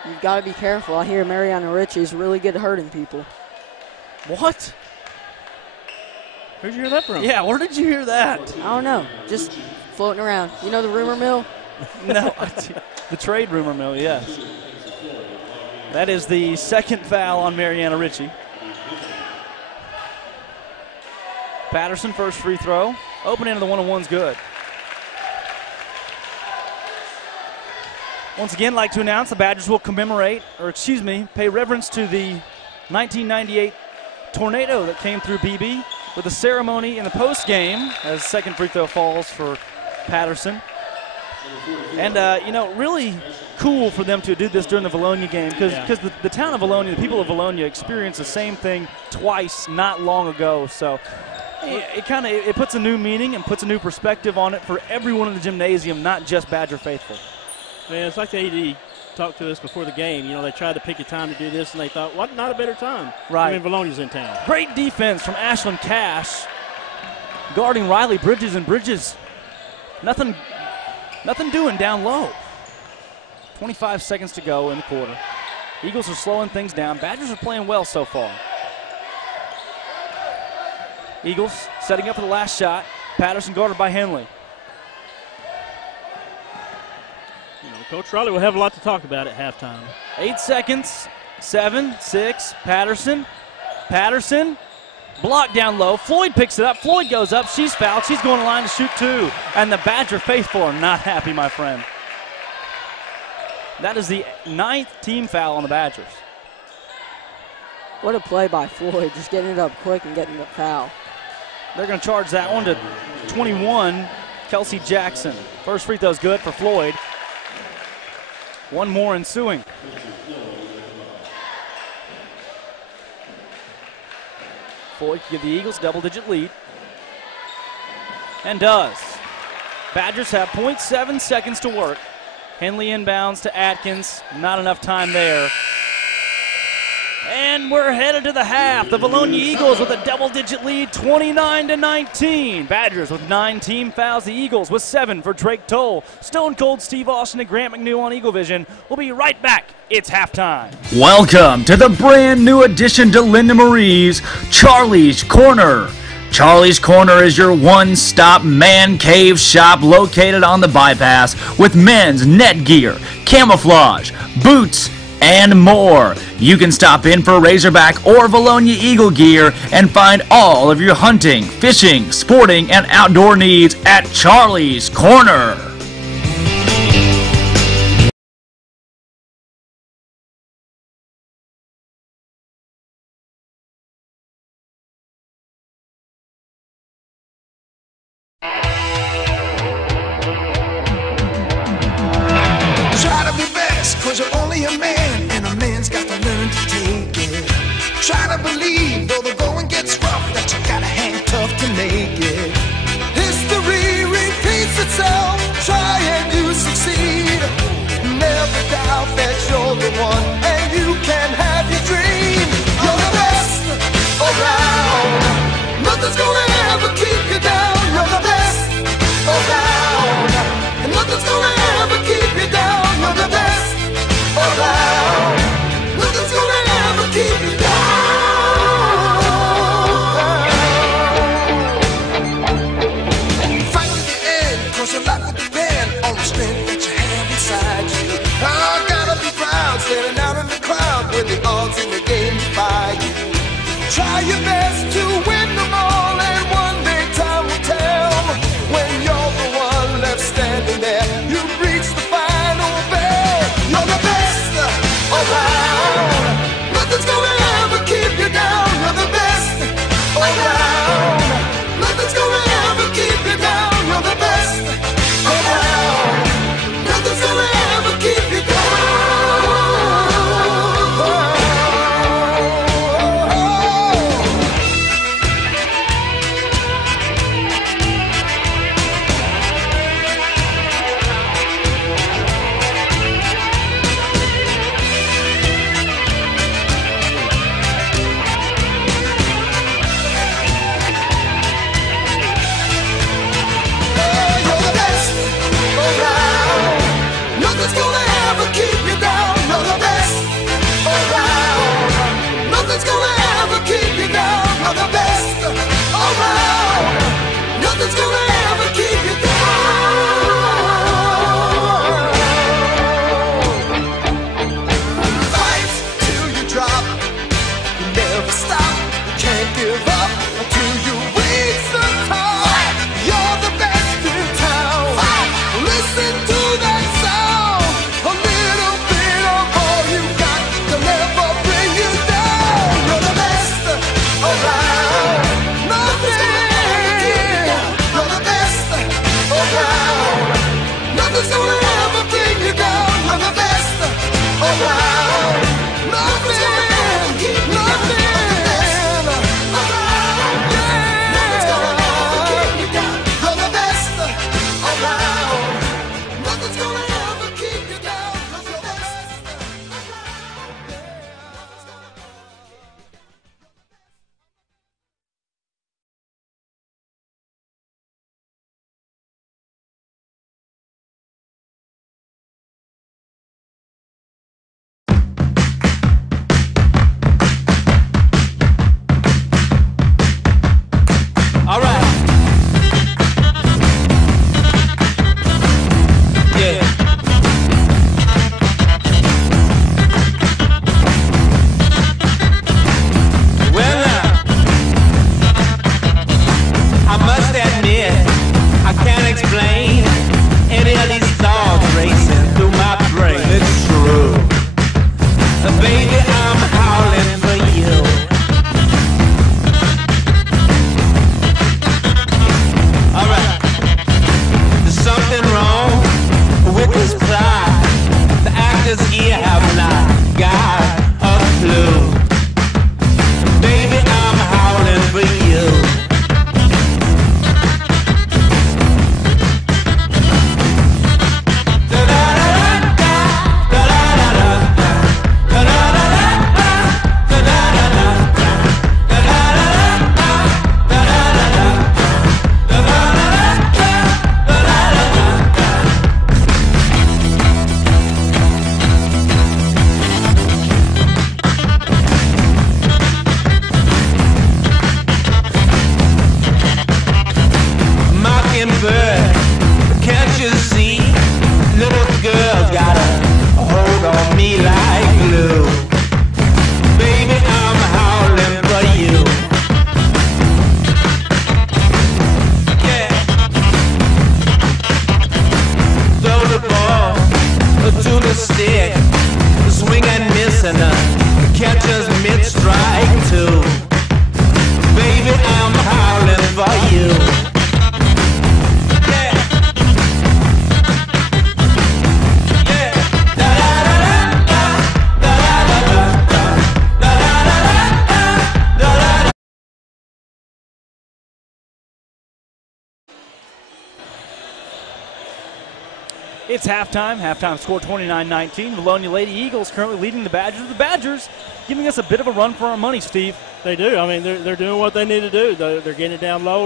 You've got to be careful. I hear Mariana Ritchie is really good at hurting people. What? Where'd you hear that from? Yeah, where did you hear that? I don't know. Just floating around. You know the rumor mill? No. The trade rumor mill, yes. That is the second foul on Mariana Ritchie. Patterson, first free throw. Open end of the 1-on-1's good. Once again, like to announce the Badgers will pay reverence to the 1998 tornado that came through Beebe with a ceremony in the post game as second free throw falls for Patterson. And, really cool for them to do this during the Vilonia game because the town of Vilonia, the people of Vilonia experienced the same thing twice not long ago. So it puts a new meaning and puts a new perspective on it for everyone in the gymnasium, not just Badger faithful. Man, it's like the AD talked to us before the game. You know, they tried to pick a time to do this, and they thought, what, not a better time? Right. I mean, Vilonia's in town. Great defense from Ashlyn Cash, guarding Riley Bridges, and Bridges, nothing doing down low. 25 seconds to go in the quarter. Eagles are slowing things down. Badgers are playing well so far. Eagles setting up for the last shot. Patterson guarded by Henley. Coach Riley will have a lot to talk about at halftime. 8 seconds. 7, 6. Patterson. Blocked down low. Floyd picks it up. Floyd goes up. She's fouled. She's going to line to shoot 2. And the Badger faithful are not happy, my friend. That is the 9th team foul on the Badgers. What a play by Floyd, just getting it up quick and getting the foul. They're going to charge that one to 21, Kelsey Jackson. First free throw's good for Floyd. One more ensuing. Floyd can give the Eagles double-digit lead. And does. Badgers have 0.7 seconds to work. Henley inbounds to Atkins. Not enough time there. And we're headed to the half. The Vilonia Eagles with a double-digit lead, 29-19. Badgers with 9 team fouls. The Eagles with 7 for Drake Toll. Stone Cold Steve Austin and Grant McNew on Eagle Vision. We'll be right back. It's halftime. Welcome to the brand new addition to Linda Marie's Charlie's Corner. Charlie's Corner is your one-stop man cave shop located on the bypass with men's net gear, camouflage, boots, and more. You can stop in for Razorback or Vilonia Eagle gear and find all of your hunting, fishing, sporting, and outdoor needs at Charlie's Corner. only a man, and a man's got to learn to take it. Try to believe, though the going gets rough, that you gotta hang tough to make it. History repeats itself, try and you succeed. Never doubt that you're the one, and you can have your dream. You're the best around. Nothing's gonna ever keep you down. You're the best around. And nothing's gonna ever keep you down. You're the best around. Nothing's gonna ever keep you down. Fight to the end, 'cause your life will depend on the strength that you have inside you. I gotta be proud, standing out in the crowd when the odds in the game defy you. Try your best to win them all, and one day time will tell. When you're the one left standing there, you reach the final bell. You're the best around. Nothing's gonna ever keep you down. You're the best around. Nothing's gonna ever keep you down. You're the best around. Nothing's gonna ever keep you down. You're the best around. Nothing's gonna ever keep you down. You're the best around. Nothing's gonna ever keep you down. You're the best around. Nothing's gonna ever keep you down. Fight till you drop. You never stop. You can't give up until you reach the top. You're the best in town. Listen to that sound. A little bit of all you got to never bring you down. You're the best around. Nothing. You're the best around. Nothing's gonna ever bring you down. You're the best around. Nothing. Nothing. It's halftime. Halftime score 29-19. Vilonia Lady Eagles currently leading the Badgers. The Badgers giving us a bit of a run for our money, Steve. They do. I mean, they're doing what they need to do. They're getting it down low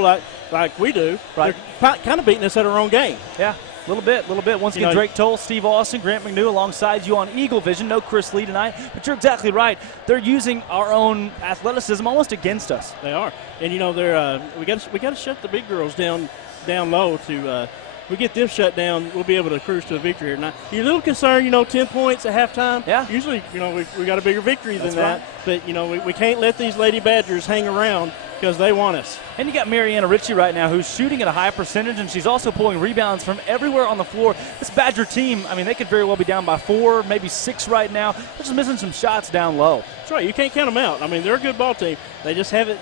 like we do. Right. They're kind of beating us at our own game. Yeah, a little bit. Once again, Drake Toll, Steve Austin, Grant McNew alongside you on Eagle Vision. No Chris Lee tonight, but you're exactly right. They're using our own athleticism almost against us. They are. And, they're we got to shut the big girls down low to we get them shut down, we'll be able to cruise to a victory here. Now, you're a little concerned, 10 points at halftime. Yeah. Usually, we got a bigger victory than that. Right. But, we can't let these Lady Badgers hang around because they want us. And you got Mariana Ritchie right now who's shooting at a high percentage, and she's also pulling rebounds from everywhere on the floor. This Badger team, I mean, they could very well be down by 4, maybe 6 right now. They're just missing some shots down low. That's right. You can't count them out. I mean, they're a good ball team. They just haven't,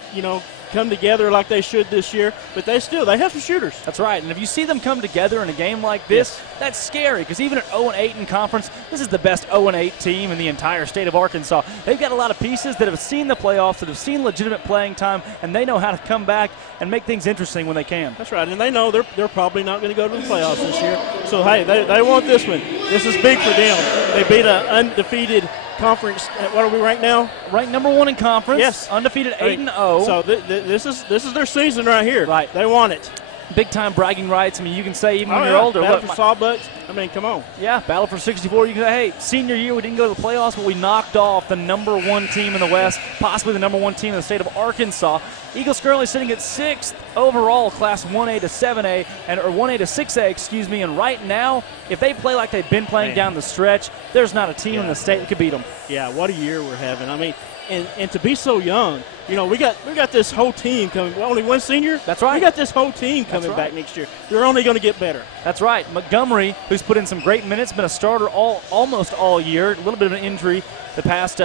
come together like they should this year, but they have some shooters. That's right, and if you see them come together in a game like this, that's scary, because even at 0-8 in conference, this is the best 0-8 team in the entire state of Arkansas. They've got a lot of pieces that have seen the playoffs, that have seen legitimate playing time, and they know how to come back and make things interesting when they can. That's right, and they know they're probably not going to go to the playoffs this year. So, hey, they want this one. This is big for them. They beat an undefeated conference. What are we ranked now? Ranked number 1 in conference. Yes. Undefeated 8-0. So this is their season right here. Right. They want it. Big time bragging rights. I mean, you can say even when you're older. Battle for Sawbucks. I mean, come on. Yeah, battle for 64. You can say, hey, senior year we didn't go to the playoffs, but we knocked off the number 1 team in the West, possibly the number 1 team in the state of Arkansas. Eagles currently sitting at 6th overall, class 1A to 7A, or 1A to 6A, excuse me. And right now, if they play like they've been playing down the stretch, there's not a team in the state that could beat them. Yeah, what a year we're having. I mean, and to be so young, we got this whole team coming. Only one senior. That's right. We got this whole team coming back next year. They're only going to get better. That's right. Montgomery, who's put in some great minutes, been a starter almost all year. A little bit of an injury the past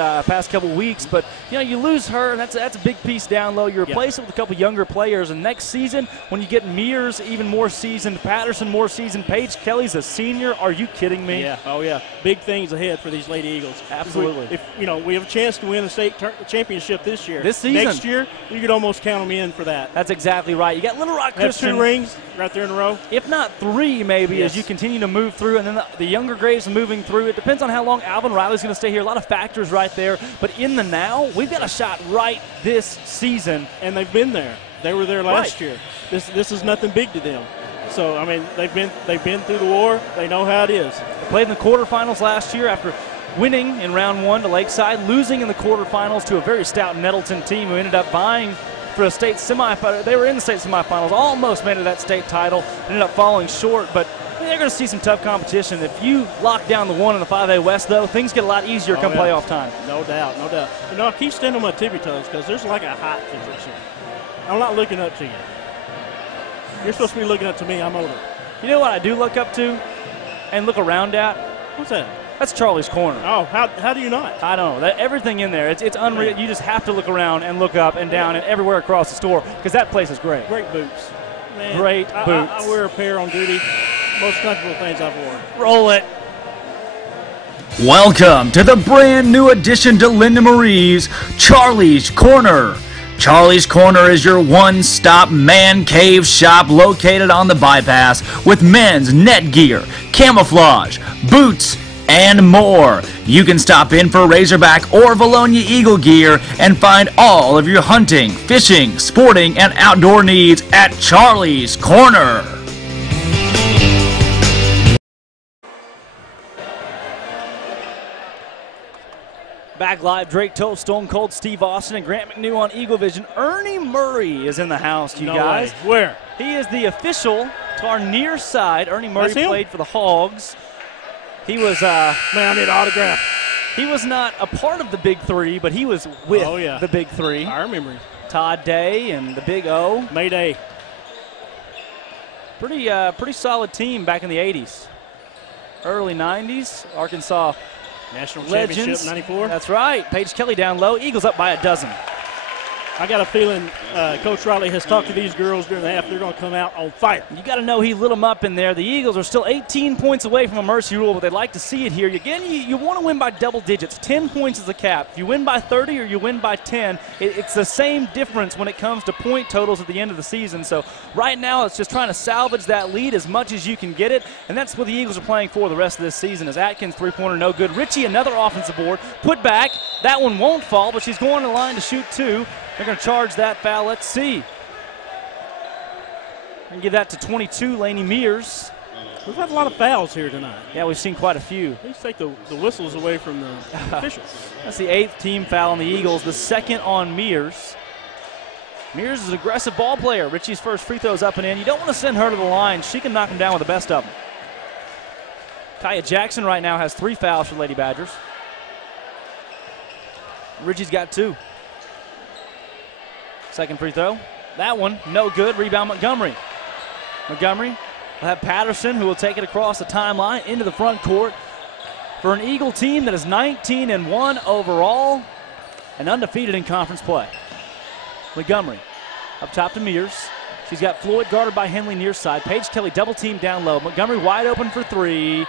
couple weeks, but you lose her, and that's a big piece down low. You replace it with a couple younger players, and next season when you get Mears even more seasoned, Patterson more seasoned, Paige Kelly's a senior. Are you kidding me? Yeah. Oh yeah. Big things ahead for these Lady Eagles. Absolutely. If we have a chance to win a state championship this year. This season. Next year, you could almost count them in for that. That's exactly right. You got Little Rock Christian. 2 rings right there in a row. If not 3, maybe, as you continue to move through, and then the younger grades moving through. It depends on how long Alvin Riley's going to stay here. A lot of factors right there. But in the now, we've got a shot right this season. And they've been there. They were there last year. This is nothing big to them. So, I mean, they've been through the war. They know how it is. They played in the quarterfinals last year after winning in round 1 to Lakeside, losing in the quarterfinals to a very stout Nettleton team who ended up vying for a state semifinal. They were in the state semifinals, almost made it to that state title, ended up falling short. But they're going to see some tough competition. If you lock down the 1 in the 5A West, though, things get a lot easier come playoff time. No doubt, no doubt. I keep standing on my tippy toes because there's like a height difference here. I'm not looking up to you. You're supposed to be looking up to me. I'm older. You know what I do look up to and look around at? What's that? That's Charlie's Corner. Oh, how do you not? I don't know. Everything in there, it's unreal. You just have to look around and look up and down and everywhere across the store because that place is great. Great boots. Man, great boots. I wear a pair on duty. Most comfortable things I've worn. Roll it. Welcome to the brand new addition to Linda Marie's Charlie's Corner. Charlie's Corner is your one-stop man cave shop located on the bypass with men's net gear, camouflage, boots, and more. You can stop in for Razorback or Vilonia Eagle gear and find all of your hunting, fishing, sporting, and outdoor needs at Charlie's Corner. Back live, Drake Toll, Stone Cold, Steve Austin, and Grant McNew on Eagle Vision. Ernie Murray is in the house, you guys. Way. Where? He is the official to our near side. Ernie Murray played for the Hogs. He was man, I need an autograph. He was not a part of the Big Three, but he was with the Big Three. I remember him. Todd Day and the Big O. Mayday. Pretty solid team back in the 80s. Early 90s, Arkansas National Legends. Championship, 94. That's right. Paige Kelly down low. Eagles up by a dozen. I got a feeling Coach Riley has talked to these girls during the half. They're going to come out on fire. You got to know he lit them up in there. The Eagles are still 18 points away from a mercy rule, but they'd like to see it here. Again, you want to win by double digits. 10 points is the cap. If you win by 30 or you win by 10, it's the same difference when it comes to point totals at the end of the season. So right now it's just trying to salvage that lead as much as you can get it, and that's what the Eagles are playing for the rest of this season. As Atkins, three-pointer, no good. Ritchie, another offensive board. Put back. That one won't fall, but she's going to the line to shoot two. They're going to charge that foul. Let's see. And give that to 22, Lainey Mears. We've had a lot of fouls here tonight. Yeah, we've seen quite a few. Please take the whistles away from the officials. That's the 8th team foul on the Eagles, the 2nd on Mears. Mears is an aggressive ball player. Ritchie's first free throw's up and in. You don't want to send her to the line. She can knock him down with the best of them. Kaya Jackson right now has 3 fouls for Lady Badgers. Ritchie's got 2. Second free throw. That one, no good. Rebound Montgomery. Montgomery will have Patterson, who will take it across the timeline into the front court for an Eagle team that is 19-1 overall and undefeated in conference play. Montgomery up top to Mears. She's got Floyd guarded by Henley near side. Paige Kelly double team down low. Montgomery wide open for 3.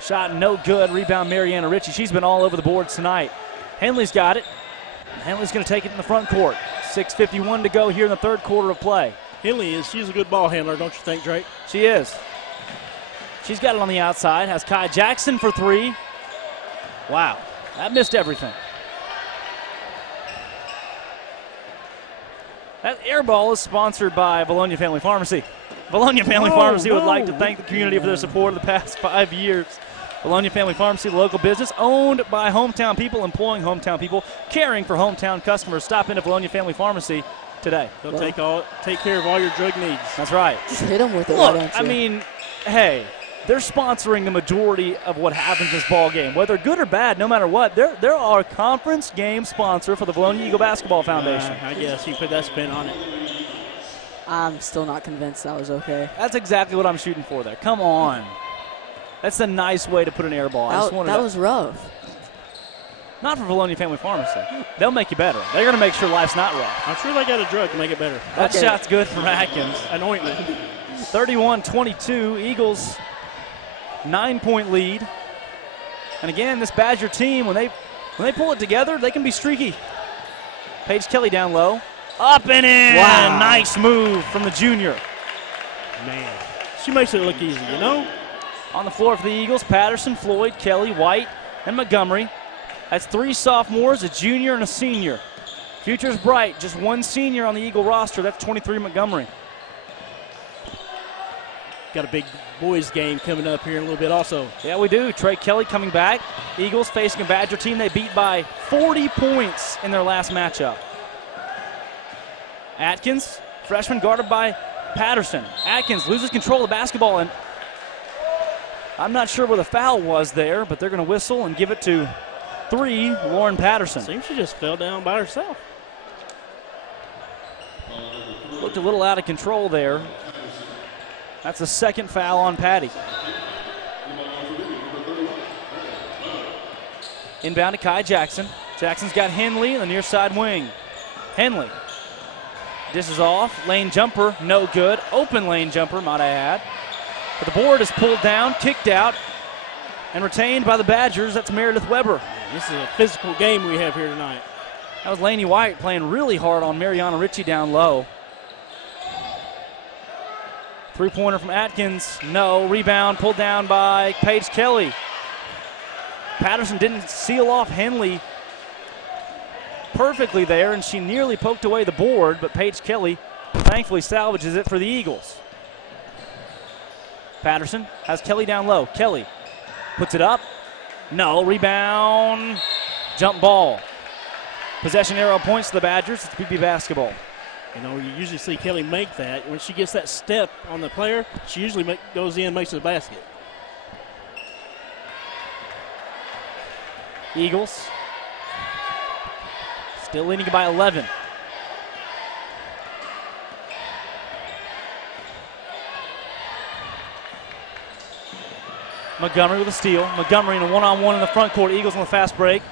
Shot no good. Rebound Mariana Ritchie. She's been all over the boards tonight. Henley's got it. Henley's going to take it in the front court. 6:51 to go here in the third quarter of play. She's a good ball handler, don't you think, Drake? She is. She's got it on the outside. Has Kai Jackson for 3. Wow, that missed everything. That air ball is sponsored by Vilonia Family Pharmacy. Vilonia Family Pharmacy would like to thank the community for their support of the past 5 years. Vilonia Family Pharmacy, the local business, owned by hometown people, employing hometown people, caring for hometown customers. Stop into Vilonia Family Pharmacy today. They'll take care of all your drug needs. That's right. Just hit them with it, Look, why don't you? I mean, hey, they're sponsoring the majority of what happens in this ball game. Whether good or bad, no matter what, they're our conference game sponsor for the Vilonia Eagle Basketball Foundation. I guess you put that spin on it. I'm still not convinced that was okay. That's exactly what I'm shooting for there. Come on. That's a nice way to put an air ball. That was rough. Not for Vilonia Family Pharmacy. They'll make you better. They're going to make sure life's not rough. I'm sure they got a drug to make it better. That shot's good from Atkins. An ointment. 31-22. Eagles 9-point lead. And again, this Badger team, when they pull it together, they can be streaky. Paige Kelly down low. Up and in. Wow. Nice move from the junior. Man, she makes it look easy, you know? On the floor for the Eagles, Patterson, Floyd, Kelly, White, and Montgomery. That's 3 sophomores, a junior, and a senior. Future's bright. Just 1 senior on the Eagle roster. That's 23 Montgomery. Got a big boys game coming up here in a little bit also. Yeah, we do. Trey Kelly coming back. Eagles facing a Badger team they beat by 40 points in their last matchup. Atkins, freshman, guarded by Patterson. Atkins loses control of the basketball, and I'm not sure where the foul was there, but they're going to whistle and give it to 3, Lauren Patterson. Seems she just fell down by herself. Looked a little out of control there. That's the 2nd foul on Patty. Inbound to Kai Jackson. Jackson's got Henley in the near side wing. Henley. This is off. Lane jumper, no good. Open lane jumper, might I add. But the board is pulled down, kicked out, and retained by the Badgers. That's Meredith Weber. This is a physical game we have here tonight. That was Lainey White playing really hard on Mariana Ritchie down low. 3-pointer from Atkins, no. Rebound pulled down by Paige Kelly. Patterson didn't seal off Henley perfectly there, and she nearly poked away the board, but Paige Kelly thankfully salvages it for the Eagles. Patterson has Kelly down low. Kelly puts it up. No. Rebound. Jump ball. Possession arrow points to the Badgers. It's Beebe basketball. You know, you usually see Kelly make that. When she gets that step on the player, she usually goes in and makes the basket. Eagles still leading by 11. Montgomery with a steal. Montgomery in a one-on-one in the front court. Eagles on the fast break.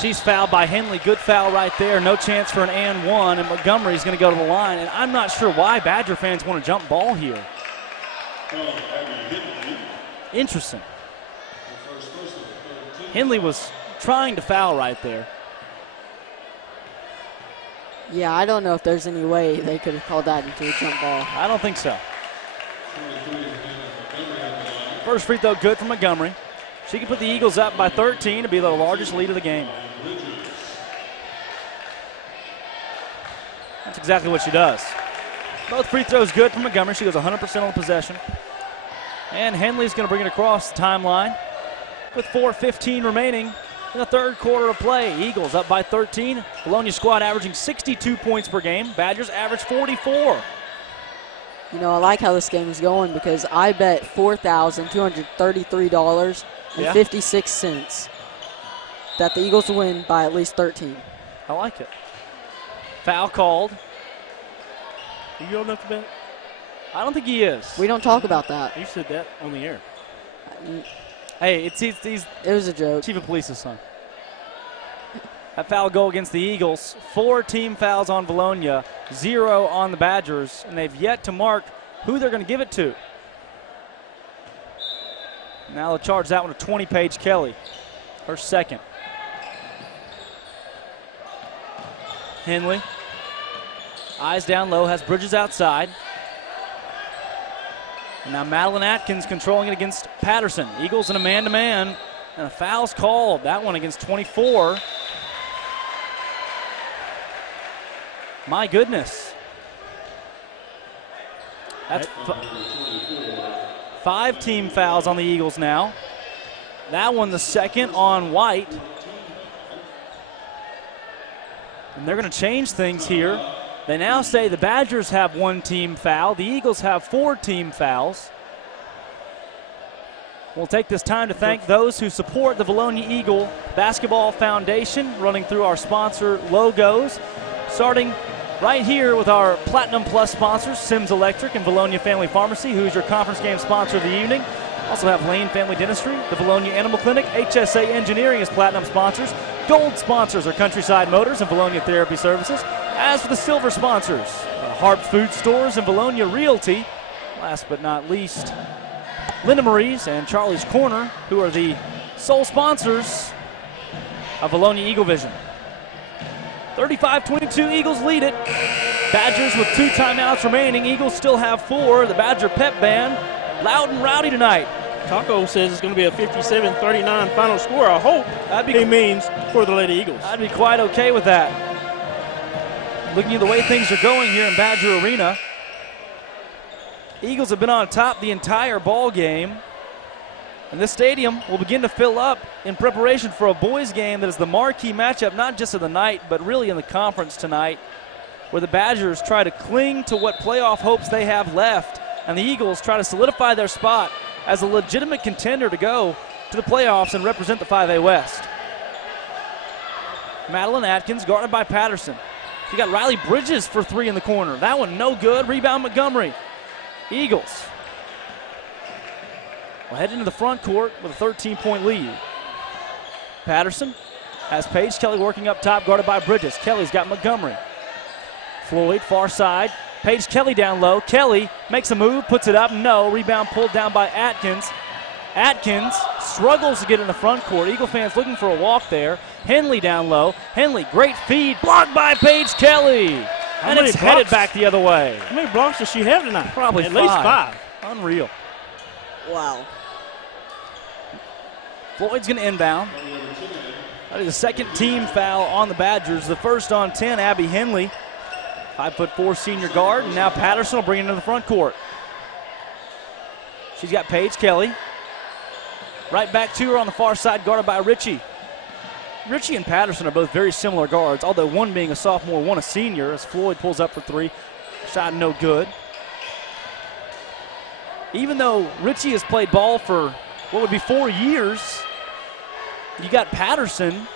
She's fouled by Henley. Good foul right there. No chance for an and one, and Montgomery's going to go to the line. And I'm not sure why Badger fans want to jump ball here. Interesting. Henley was trying to foul right there. Yeah, I don't know if there's any way they could have called that into a jump ball. I don't think so. First free throw good for Montgomery. She can put the Eagles up by 13 to be the largest lead of the game. That's exactly what she does. Both free throws good for Montgomery. She goes 100% on the possession. And Henley's going to bring it across the timeline with 4:15 remaining in the third quarter of play. Eagles up by 13. Vilonia squad averaging 62 points per game. Badgers average 44. You know, I like how this game is going because I bet $4,233.56 that the Eagles will win by at least 13. I like it. Foul called. Are you old enough to bet? I don't think he is. We don't talk about that. You said that on the air. Hey, he's It was a joke. Chief of Police's son. That foul goal against the Eagles. 4 team fouls on Vilonia, 0 on the Badgers, and they've yet to mark who they're going to give it to. Now they'll charge that one to 20 Paige Kelly, her second. Henley, eyes down low, has Bridges outside. And now Madeline Atkins controlling it against Patterson. Eagles in a man-to-man, and a foul's called. That one against 24. My goodness. That's 5 team fouls on the Eagles now. That one the second on White. And they're going to change things here. They now say the Badgers have 1 team foul. The Eagles have 4 team fouls. We'll take this time to thank those who support the Vilonia Eagle Basketball Foundation, running through our sponsor logos, starting right here with our Platinum Plus sponsors, Sims Electric and Vilonia Family Pharmacy, who's your conference game sponsor of the evening. Also have Lane Family Dentistry, the Vilonia Animal Clinic, HSA Engineering as Platinum sponsors. Gold sponsors are Countryside Motors and Vilonia Therapy Services. As for the silver sponsors, Harp Food Stores and Vilonia Realty. Last but not least, Linda Marie's and Charlie's Corner, who are the sole sponsors of Vilonia Eagle Vision. 35-22, Eagles lead it. Badgers with 2 timeouts remaining. Eagles still have 4. The Badger pep band, loud and rowdy tonight. Taco says it's going to be a 57-39 final score. I hope he means for the Lady Eagles. I'd be quite okay with that. Looking at the way things are going here in Badger Arena, Eagles have been on top the entire ball game. And this stadium will begin to fill up in preparation for a boys game that is the marquee matchup, not just of the night, but really in the conference tonight, where the Badgers try to cling to what playoff hopes they have left, and the Eagles try to solidify their spot as a legitimate contender to go to the playoffs and represent the 5A West. Madeline Atkins guarded by Patterson. You got Riley Bridges for 3 in the corner. That one no good. Rebound Montgomery. Eagles will head into the front court with a 13-point lead. Patterson has Paige Kelly working up top, guarded by Bridges. Kelly's got Montgomery. Floyd, far side. Paige Kelly down low. Kelly makes a move, puts it up. No. Rebound pulled down by Atkins. Atkins struggles to get in the front court. Eagle fans looking for a walk there. Henley down low. Henley, great feed, blocked by Paige Kelly. And it's headed back the other way. How many blocks does she have tonight? Probably at least 5. Unreal. Wow. Floyd's going to inbound. That is the second team foul on the Badgers. The first on 10, Abby Henley. 5'4" senior guard, and now Patterson will bring it into the front court. She's got Paige Kelly. Right back to her on the far side, guarded by Ritchie. Ritchie and Patterson are both very similar guards, although one being a sophomore, one a senior, as Floyd pulls up for 3. Shot no good. Even though Ritchie has played ball for what would be 4 years, you got Patterson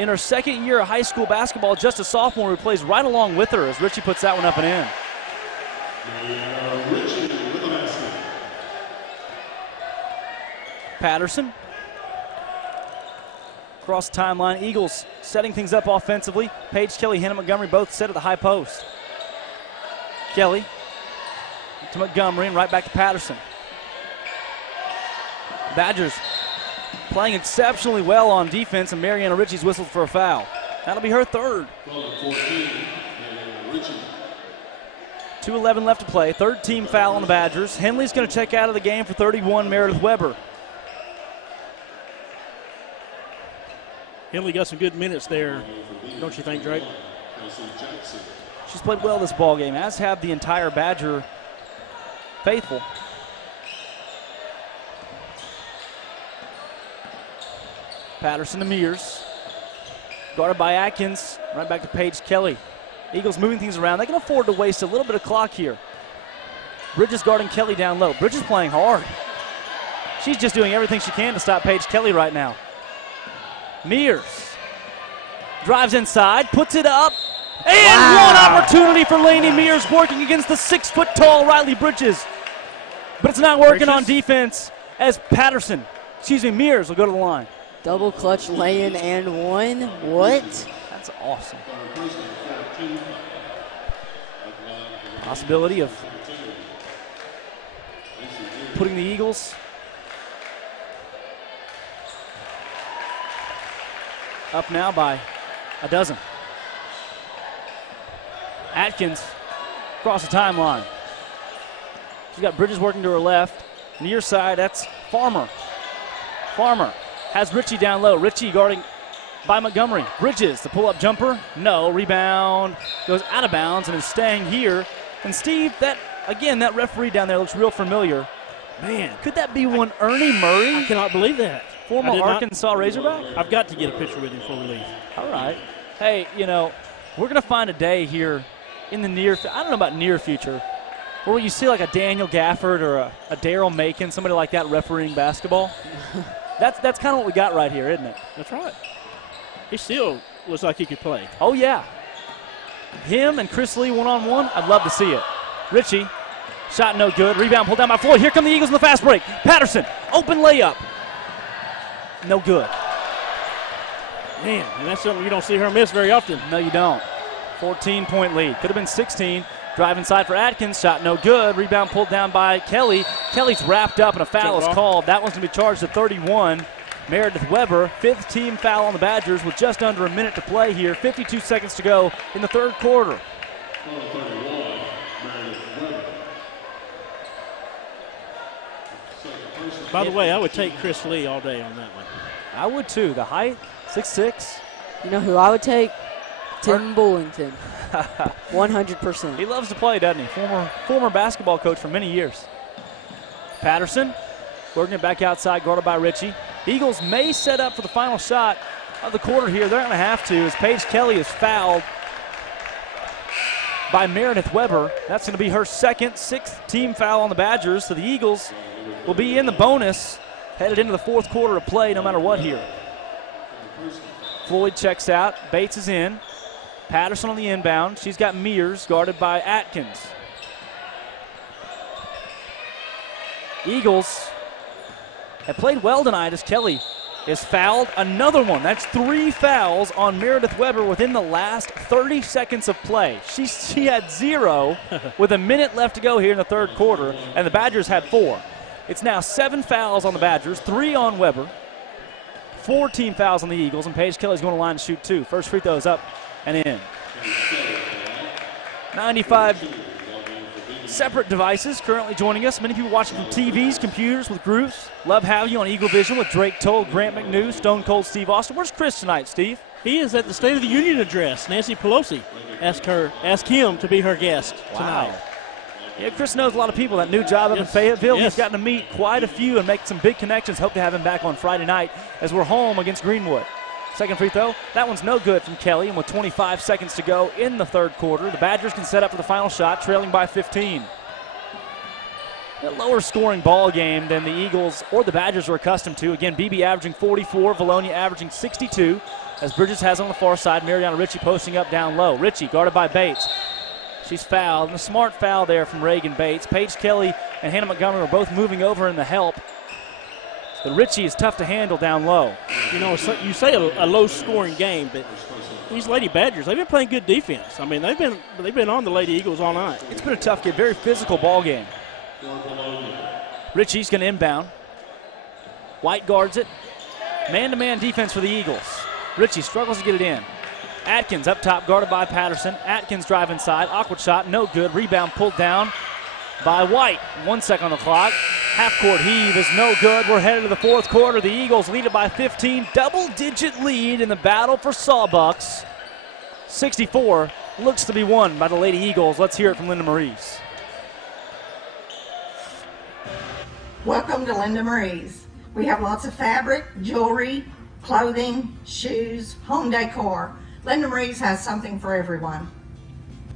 in her second year of high school basketball, just a sophomore, who plays right along with her as Ritchie puts that one up and in. Patterson Across the timeline, Eagles setting things up offensively. Paige Kelly, Hannah Montgomery both set at the high post. Kelly to Montgomery and right back to Patterson. Badgers playing exceptionally well on defense, and Mariana Ritchie's whistled for a foul. That'll be her third. 2:11 left to play. Third team foul on the Badgers. Henley's going to check out of the game for 31, Meredith Weber. Henley got some good minutes there, don't you think, Drake? She's played well this ball game, as have the entire Badger faithful. Patterson to Mears. Guarded by Atkins. Right back to Paige Kelly. Eagles moving things around. They can afford to waste a little bit of clock here. Bridges guarding Kelly down low. Bridges playing hard. She's just doing everything she can to stop Paige Kelly right now. Mears drives inside, puts it up, and one opportunity for Lainey Mears working against the 6-foot-tall Riley Bridges. But it's not working on defense as Mears will go to the line. Double clutch lay-in and one. What? That's awesome. Possibility of putting the Eagles up now by a dozen. Atkins across the timeline. She's got Bridges working to her left. Near side, that's Farmer. Farmer has Ritchie down low. Ritchie guarding by Montgomery. Bridges, the pull-up jumper. No. Rebound goes out of bounds and is staying here. And Steve, that referee down there looks real familiar. Man, could that be one Ernie Murray? I cannot believe that. Former Arkansas Razorback? I've got to get a picture with him before we leave. All right. Hey, we're going to find a day here in the I don't know about near future, where you see like a Daniel Gafford or a Daryl Macon, somebody like that refereeing basketball. That's kind of what we got right here, isn't it? That's right. He still looks like he could play. Oh, yeah. Him and Chris Lee one-on-one, I'd love to see it. Ritchie, shot no good. Rebound pulled down by Floyd. Here come the Eagles in the fast break. Patterson, open layup. No good. Man, and that's something you don't see her miss very often. No, you don't. 14-point lead. Could have been 16. Drive inside for Atkins. Shot no good. Rebound pulled down by Kelly. Kelly's wrapped up and a foul is called. That one's going to be charged to 31. Meredith Weber, fifth team foul on the Badgers with just under a minute to play here. 52 seconds to go in the third quarter. By the way, I would take Chris Lee all day on that one. I would too. The height, 6'6". You know who I would take? Tim Bullington. 100%. He loves to play, doesn't he? Former basketball coach for many years. Patterson working it back outside, guarded by Ritchie. Eagles may set up for the final shot of the quarter here. They're going to have to, as Paige Kelly is fouled by Meredith Weber. That's going to be her sixth team foul on the Badgers. So the Eagles will be in the bonus headed into the fourth quarter of play no matter what here. Floyd checks out. Bates is in. Patterson on the inbound. She's got Mears guarded by Atkins. Eagles have played well tonight as Kelly is fouled. Another one. That's 3 fouls on Meredith Weber within the last 30 seconds of play. She had 0 with a minute left to go here in the third quarter, and the Badgers had 4. It's now 7 fouls on the Badgers, 3 on Weber, 4 team fouls on the Eagles, and Paige Kelly's going to line to shoot 2. First free throw is up and in. 95 separate devices currently joining us. Many people watching from TVs, computers, with groups. Love having you on Eagle Vision with Drake Toll, Grant McNew, Stone Cold Steve Austin. Where's Chris tonight, Steve? He is at the State of the Union address. Nancy Pelosi asked him to be her guest tonight. Yeah, Chris knows a lot of people. That new job up in Fayetteville, he's gotten to meet quite a few and make some big connections. Hope to have him back on Friday night as we're home against Greenwood. Second free throw, that one's no good from Kelly, and with 25 seconds to go in the third quarter, the Badgers can set up for the final shot, trailing by 15. A lower scoring ball game than the Eagles or the Badgers are accustomed to. Again, Beebe averaging 44, Vilonia averaging 62, as Bridges has on the far side. Mariana Ritchie posting up down low. Ritchie guarded by Bates. She's fouled, and a smart foul there from Reagan Bates. Paige Kelly and Hannah Montgomery are both moving over in the help. But Ritchie is tough to handle down low. You know, so you say a low-scoring game, but these Lady Badgers, they've been playing good defense. I mean, they've been on the Lady Eagles all night. It's been a tough game, very physical ball game. Ritchie's going to inbound. White guards it. Man-to-man defense for the Eagles. Ritchie struggles to get it in. Atkins up top, guarded by Patterson. Atkins drive inside. Awkward shot, no good. Rebound pulled down by White. 1 second on the clock. Half-court heave is no good. We're headed to the fourth quarter. The Eagles lead it by 15. Double-digit lead in the battle for Sawbucks. 64 looks to be won by the Lady Eagles. Let's hear it from Linda Marie's. Welcome to Linda Marie's. We have lots of fabric, jewelry, clothing, shoes, home decor. Linda Marie's has something for everyone.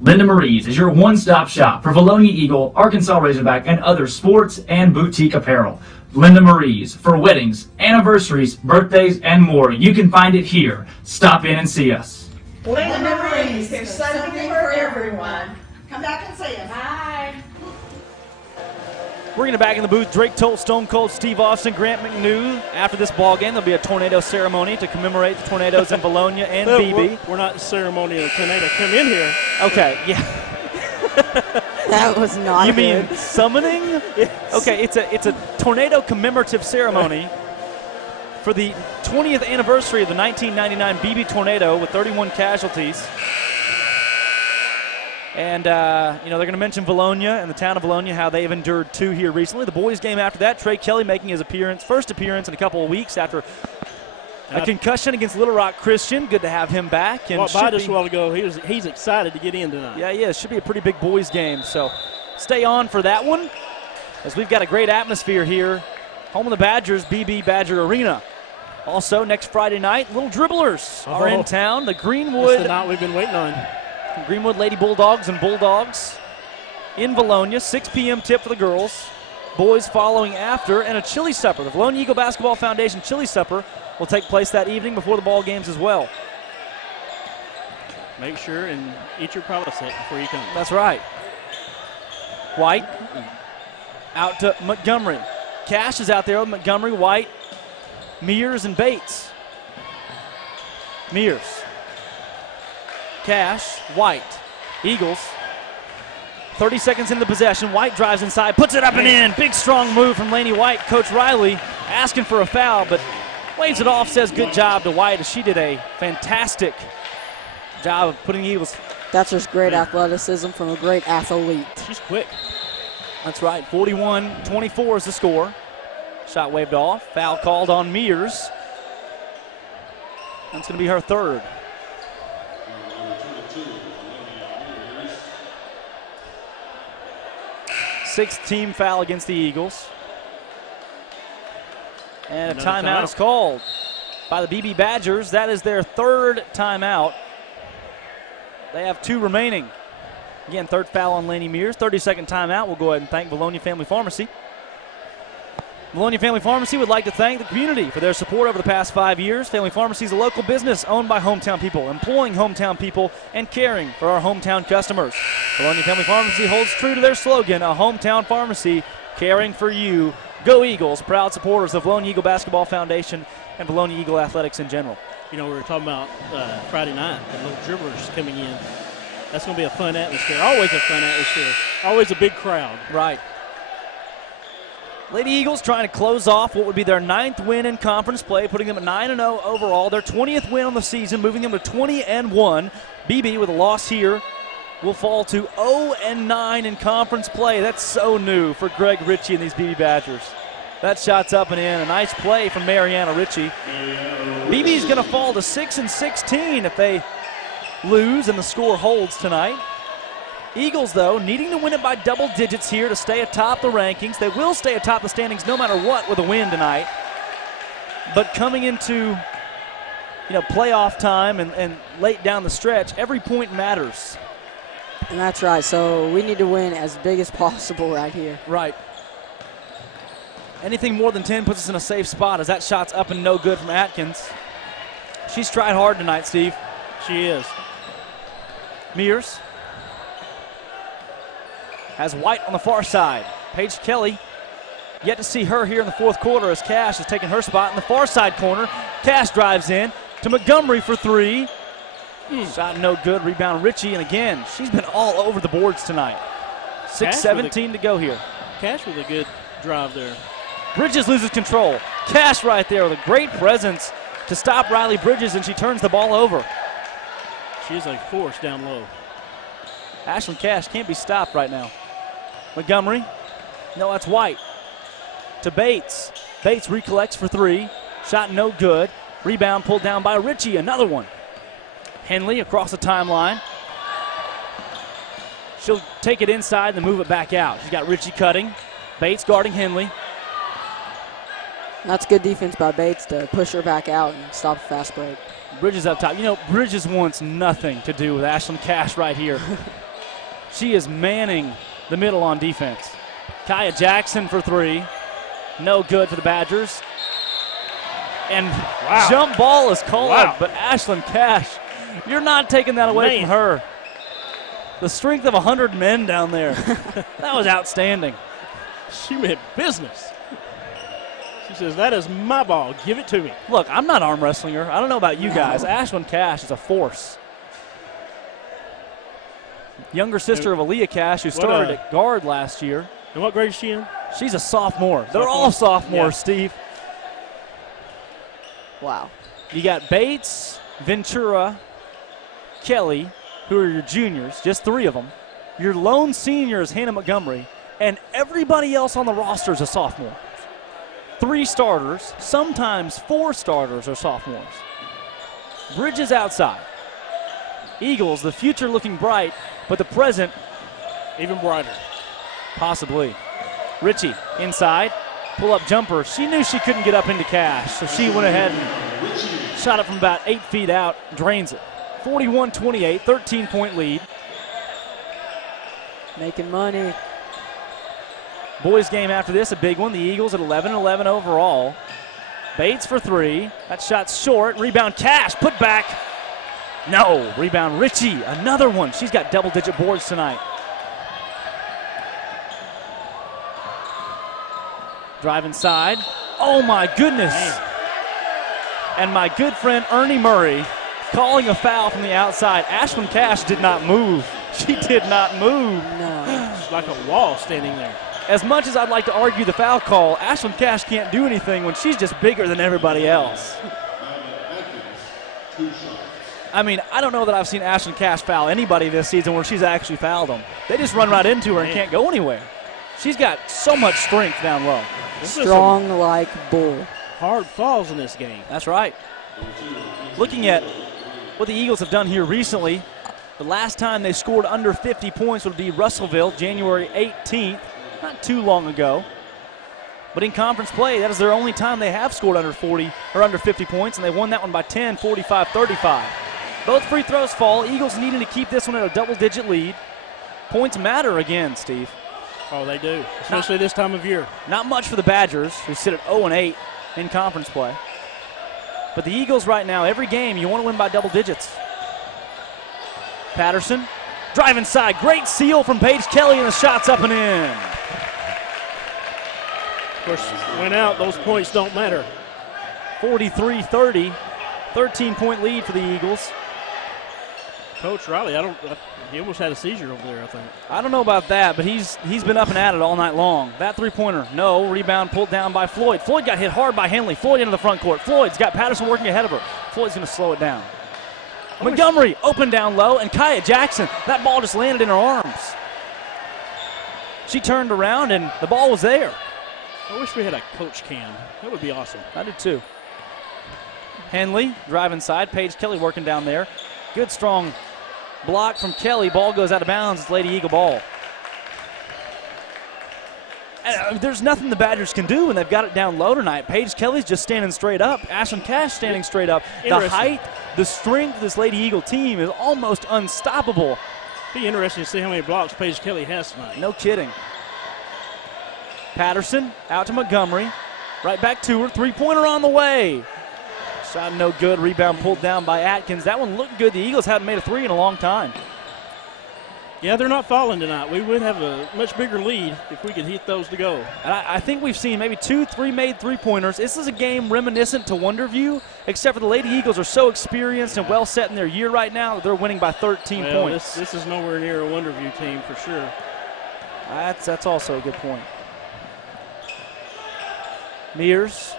Linda Marie's is your one-stop shop for Vilonia Eagle, Arkansas Razorback, and other sports and boutique apparel. Linda Marie's for weddings, anniversaries, birthdays, and more. You can find it here. Stop in and see us. Linda Marie's, there's something for everyone. Come back and see us. Bye. We're going to back in the booth. Drake Toll, Stone Cold, Steve Austin, Grant McNew. After this ball game, there'll be a tornado ceremony to commemorate the tornadoes in Vilonia and Beebe. We're not ceremonial tornado. Come in here. Okay, yeah. That was not You good. mean summoning? Yes. Okay, it's a tornado commemorative ceremony for the 20th anniversary of the 1999 Beebe tornado with 31 casualties. And, they're going to mention Vilonia and the town of Vilonia, how they've endured 2 here recently. The boys' game after that, Trey Kelly making his first appearance in a couple of weeks after a concussion against Little Rock Christian. Good to have him back. And by just a while ago, he's excited to get in tonight. Yeah, he is. Should be a pretty big boys' game. So stay on for that one, as we've got a great atmosphere here. Home of the Badgers, BB Badger Arena. Also, next Friday night, Little Dribblers are in town. The Greenwood. That's the night we've been waiting on. Greenwood Lady Bulldogs and Bulldogs in Vilonia. 6 p.m. tip for the girls. Boys following after, and a chili supper. The Vilonia Eagle Basketball Foundation chili supper will take place that evening before the ball games as well. Make sure and eat your Provocet before you come. That's right. White out to Montgomery. Cash is out there with Montgomery, White, Mears, and Bates. Mears. Cash, White, Eagles. 30 seconds into the possession. White drives inside, puts it up and in. Big, strong move from Laney White. Coach Riley asking for a foul, but waves it off, says good job to White, as she did a fantastic job of putting the Eagles. That's just great athleticism from a great athlete. She's quick. That's right. 41-24 is the score. Shot waved off. Foul called on Mears. That's going to be her third. Sixth team foul against the Eagles. And a timeout is called by the BB Badgers. That is their third timeout. They have 2 remaining. Again, third foul on Laney Mears. 30-second timeout. We'll go ahead and thank Vilonia Family Pharmacy. Vilonia Family Pharmacy would like to thank the community for their support over the past 5 years. Family Pharmacy is a local business owned by hometown people, employing hometown people, and caring for our hometown customers. Vilonia Family Pharmacy holds true to their slogan, a hometown pharmacy caring for you. Go Eagles, proud supporters of Vilonia Eagle Basketball Foundation and Vilonia Eagle Athletics in general. You know, we were talking about Friday night, the Little Dribblers coming in. That's going to be a fun atmosphere. Always a fun atmosphere. Always a big crowd. Right. Lady Eagles trying to close off what would be their 9th win in conference play, putting them at 9-0 overall. Their 20th win on the season, moving them to 20-1. BB with a loss here will fall to 0-9 in conference play. That's so new for Greg Ritchie and these BB Badgers. That shot's up and in. A nice play from Mariana Ritchie. BB's going to fall to 6-16 if they lose and the score holds tonight. Eagles, though, needing to win it by double digits here to stay atop the rankings. They will stay atop the standings no matter what with a win tonight. But coming into, playoff time and late down the stretch, every point matters. And that's right. So we need to win as big as possible right here. Right. Anything more than 10 puts us in a safe spot, as that shot's up and no good from Atkins. She's tried hard tonight, Steve. She is. Mears has White on the far side. Paige Kelly Yet to see her here in the fourth quarter as Cash has taken her spot in the far side corner. Cash drives in to Montgomery for three. Shot no good. Rebound Ritchie, and again, she's been all over the boards tonight. 6:17 to go here. Cash with a good drive there. Bridges loses control. Cash right there with a great presence to stop Riley Bridges, and she turns the ball over. She's a force down low. Ashlyn Cash can't be stopped right now. Montgomery. No, that's White. To Bates. Bates recollects for three. Shot no good. Rebound pulled down by Ritchie. Another one. Henley across the timeline. She'll take it inside and then move it back out. She's got Ritchie cutting. Bates guarding Henley. That's good defense by Bates to push her back out and stop a fast break. Bridges up top. You know, Bridges wants nothing to do with Ashlyn Cash right here. She is manning the middle on defense. Kaya Jackson for three. No good for the Badgers. And jump ball is called, but Ashlyn Cash, you're not taking that away from her. The strength of 100 men down there. That was outstanding. She meant business. She says, that is my ball. Give it to me. Look, I'm not arm wrestling her. I don't know about you guys. Ashlyn Cash is a force. Younger sister of Aaliyah Cash, who started at guard last year. And what grade is she in? She's a sophomore. They're all sophomores, Steve. Wow. You got Bates, Ventura, Kelly, who are your juniors, just three of them. Your lone senior is Hannah Montgomery, and everybody else on the roster is a sophomore. 3 starters, sometimes 4 starters are sophomores. Bridges outside. Eagles, the future looking bright, but the present even brighter. Possibly. Ritchie inside, pull-up jumper. She knew she couldn't get up into Cash, so she went ahead and shot it from about 8 feet out, drains it. 41-28, 13-point lead. Making money. Boys game after this, a big one. The Eagles at 11-11 overall. Bates for three. That shot's short. Rebound Cash, put back. No, rebound Ritchie, another one. She's got double-digit boards tonight. Drive inside. Oh, my goodness. Man. And my good friend Ernie Murray calling a foul from the outside. Ashlyn Cash did not move. She did not move. No. It's like a wall standing there. As much as I'd like to argue the foul call, Ashlyn Cash can't do anything when she's just bigger than everybody else. I mean, I don't know that I've seen Ashlyn Cash foul anybody this season where she's actually fouled them. They just run right into her and can't go anywhere. She's got so much strength down low. Strong like bull. Hard falls in this game. That's right. Looking at what the Eagles have done here recently, the last time they scored under 50 points would be Russellville, January 18th, not too long ago. But in conference play, that is their only time they have scored under 40 or under 50 points, and they won that one by 10, 45-35. Both free throws fall. Eagles needing to keep this one at a double-digit lead. Points matter again, Steve. Oh, they do, especially this time of year. Not much for the Badgers, who sit at 0-8 in conference play. But the Eagles right now, every game, you want to win by double digits. Patterson, drive inside. Great seal from Paige Kelly, and the shot's up and in. Of course, went out, those points don't matter. 43-30, 13-point lead for the Eagles. Coach Riley, he almost had a seizure over there, I think. I don't know about that, but he's been up and at it all night long. That three-pointer, no. Rebound pulled down by Floyd. Floyd got hit hard by Henley. Floyd into the front court. Floyd's got Patterson working ahead of her. Floyd's going to slow it down. Montgomery open down low, and Kaya Jackson, that ball just landed in her arms. She turned around, and the ball was there. I wish we had a coach cam. That would be awesome. I did too. Henley, drive inside. Paige Kelly working down there. Good, strong block from Kelly. Ball goes out of bounds. It's Lady Eagle ball. And, there's nothing the Badgers can do when they've got it down low tonight. Paige Kelly's just standing straight up. Ashlyn Cash standing straight up. The height, the strength of this Lady Eagle team is almost unstoppable. Be interesting to see how many blocks Paige Kelly has tonight. No kidding. Patterson out to Montgomery. Right back to her. Three-pointer on the way. Shot no good. Rebound pulled down by Atkins. That one looked good. The Eagles haven't made a three in a long time. Yeah, they're not falling tonight. We would have a much bigger lead if we could hit those to go. And I think we've seen maybe 2-3 made three-pointers. This is a game reminiscent to Wonderview, except for the Lady Eagles are so experienced and well set in their year right now that they're winning by 13 points. This is nowhere near a Wonderview team for sure. That's also a good point. Mears,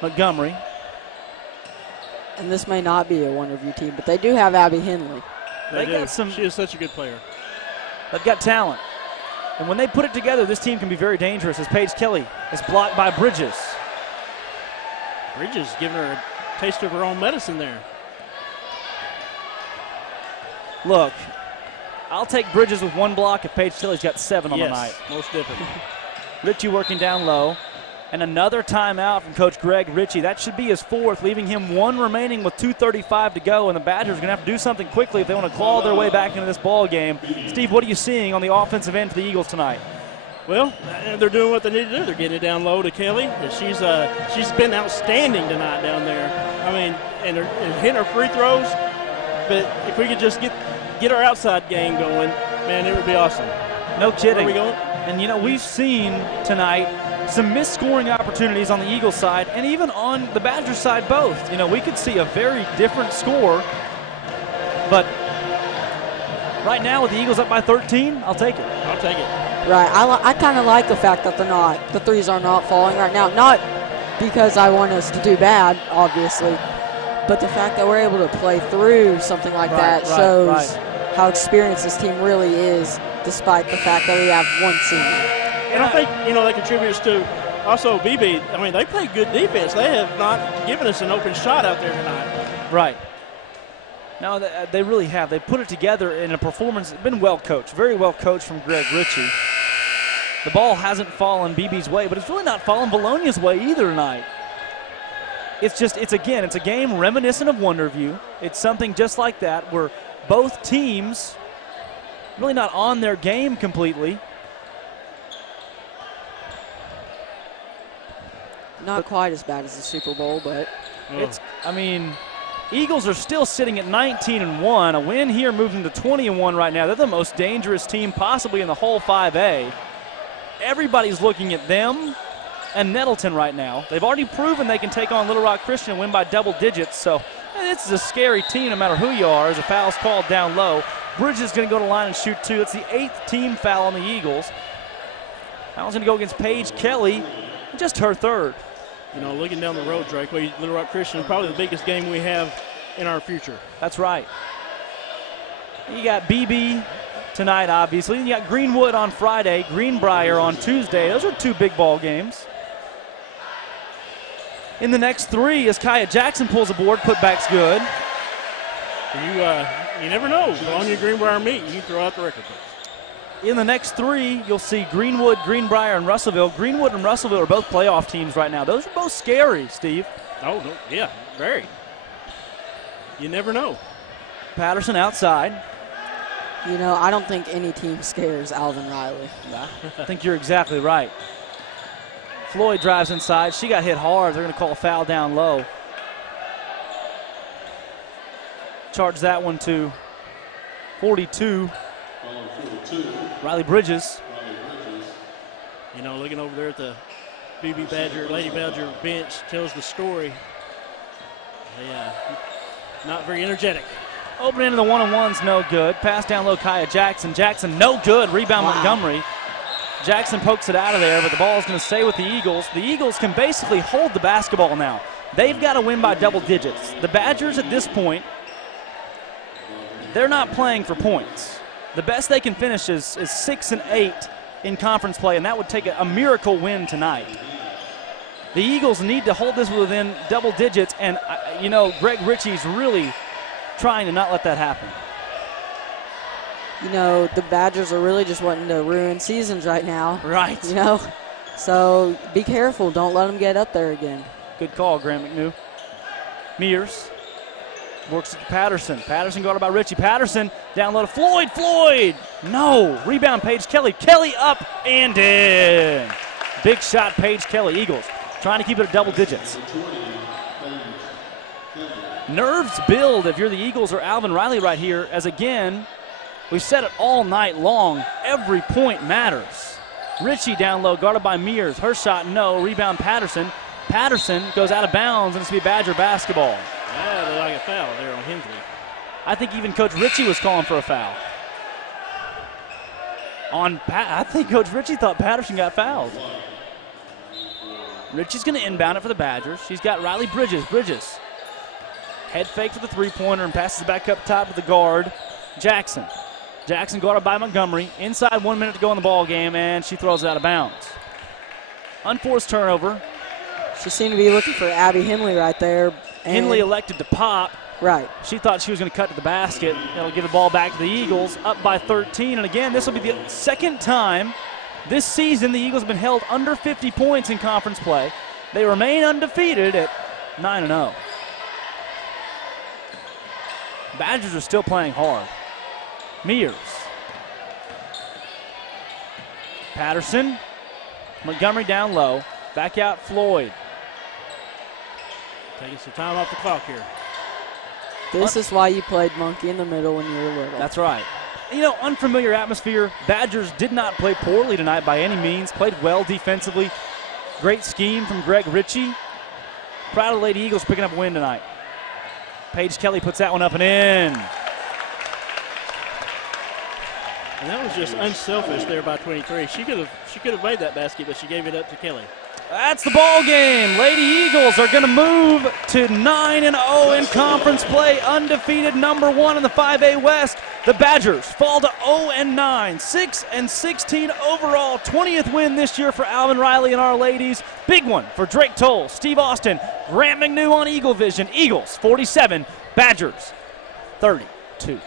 Montgomery. And this may not be a Wonderview team, but they do have Abby Henley. They got some. She is such a good player. They've got talent. And when they put it together, this team can be very dangerous as Paige Kelly is blocked by Bridges. Bridges giving her a taste of her own medicine there. Look, I'll take Bridges with one block if Paige Kelly's got 7 on the night. Most definitely. Ritchie working down low. And another timeout from Coach Greg Ritchie. That should be his 4th, leaving him 1 remaining with 2:35 to go. And the Badgers are going to have to do something quickly if they want to claw their way back into this ball game. Steve, what are you seeing on the offensive end for the Eagles tonight? Well, they're doing what they need to do. They're getting it down low to Kelly. She's been outstanding tonight down there. I mean, and hitting her free throws. But if we could just get our outside game going, man, it would be awesome. No kidding. Where are we going? And, we've seen tonight some missed scoring opportunities on the Eagles side and even on the Badgers side both. We could see a very different score. But right now with the Eagles up by 13, I'll take it. I'll take it. Right. I kind of like the fact that the threes are not falling right now. Not because I want us to do bad, obviously, but the fact that we're able to play through something like that shows how experienced this team really is, despite the fact that we have one senior. And I think, that contributes to also Beebe. I mean, they play good defense. They have not given us an open shot out there tonight. Right. No, they really have. They put it together in a performance. It's been well coached, very well coached from Greg Ritchie. The ball hasn't fallen Beebe's way, but it's really not fallen Vilonia's way either tonight. It's a game reminiscent of Wonderview. It's something just like that where both teams really not on their game completely. Not quite as bad as the Super Bowl, but Eagles are still sitting at 19-1. A win here moves them to 20-1 right now. They're the most dangerous team possibly in the whole 5A. Everybody's looking at them and Nettleton right now. They've already proven they can take on Little Rock Christian and win by double digits. So this is a scary team no matter who you are as a foul's called down low. Bridges is going to go to the line and shoot 2. That's the 8th team foul on the Eagles. Foul's going to go against Paige Kelly, just her 3rd. Looking down the road, Drake, Little Rock Christian, probably the biggest game we have in our future. That's right. You got Beebe tonight, obviously. You got Greenwood on Friday, Greenbrier on Tuesday. Those are 2 big ball games. In the next 3, as Kaya Jackson pulls aboard, putback's good. You never know. Vilonia, Greenbrier meet, you can throw out the record books. In the next 3, you'll see Greenwood, Greenbrier, and Russellville. Greenwood and Russellville are both playoff teams right now. Those are both scary, Steve. Oh, no, yeah, very. You never know. Patterson outside. I don't think any team scares Alvin Riley. I think you're exactly right. Floyd drives inside. She got hit hard. They're going to call a foul down low. Charge that one to 42. Riley Bridges. Looking over there at the Lady Badger bench tells the story. Not very energetic. Open into the one-on-one's no good. Pass down low, Kaya Jackson. Jackson, no good. Rebound Montgomery. Jackson pokes it out of there, but the ball is going to stay with the Eagles. The Eagles can basically hold the basketball now. They've got to win by double digits. The Badgers at this point, they're not playing for points. The best they can finish is 6-8 in conference play, and that would take a miracle win tonight. The Eagles need to hold this within double digits, and, Greg Ritchie's really trying to not let that happen. The Badgers are really just wanting to ruin seasons right now. Right. So be careful. Don't let them get up there again. Good call, Graham McNew. Mears works at Patterson. Patterson guarded by Ritchie. Patterson down low to Floyd. Floyd! No. Rebound, Paige Kelly. Kelly up and in. Big shot, Paige Kelly. Eagles trying to keep it at double digits. Nerves build if you're the Eagles or Alvin Riley right here, as again, We've said it all night long. Every point matters. Ritchie down low, guarded by Mears. Her shot, no. Rebound, Patterson. Patterson goes out of bounds, and it's going to be Badger basketball. Yeah, they like a foul there on Hensley. I think even Coach Ritchie was calling for a foul. I think Coach Ritchie thought Patterson got fouled. Ritchie's going to inbound it for the Badgers. She's got Riley Bridges. Bridges. Head fake for the three-pointer and passes back up top to the guard, Jackson. Jackson guarded by Montgomery. Inside 1 minute to go in the ball game, and she throws it out of bounds. Unforced turnover. She seemed to be looking for Abby Henley right there. Henley elected to pop. Right. She thought she was going to cut to the basket. It'll give the ball back to the Eagles, up by 13. And again, this will be the second time this season the Eagles have been held under 50 points in conference play. They remain undefeated at 9-0. Badgers are still playing hard. Mears. Patterson. Montgomery down low. Back out Floyd. Taking some time off the clock here. This is why you played monkey in the middle when you were little. That's right. You know, unfamiliar atmosphere. Badgers did not play poorly tonight by any means. Played well defensively. Great scheme from Greg Ritchie. Proud of the Lady Eagles picking up a win tonight. Paige Kelly puts that one up and in. And that was just unselfish there by 23. She could have made that basket, but she gave it up to Kelly. That's the ball game. Lady Eagles are going to move to 9-0 in conference play, undefeated, number 1 in the 5A West. The Badgers fall to 0-9, 6-16 overall, 20th win this year for Alvin Riley and our ladies. Big one for Drake Toll, Steve Austin, Grant McNew on Eagle Vision. Eagles 47, Badgers 32.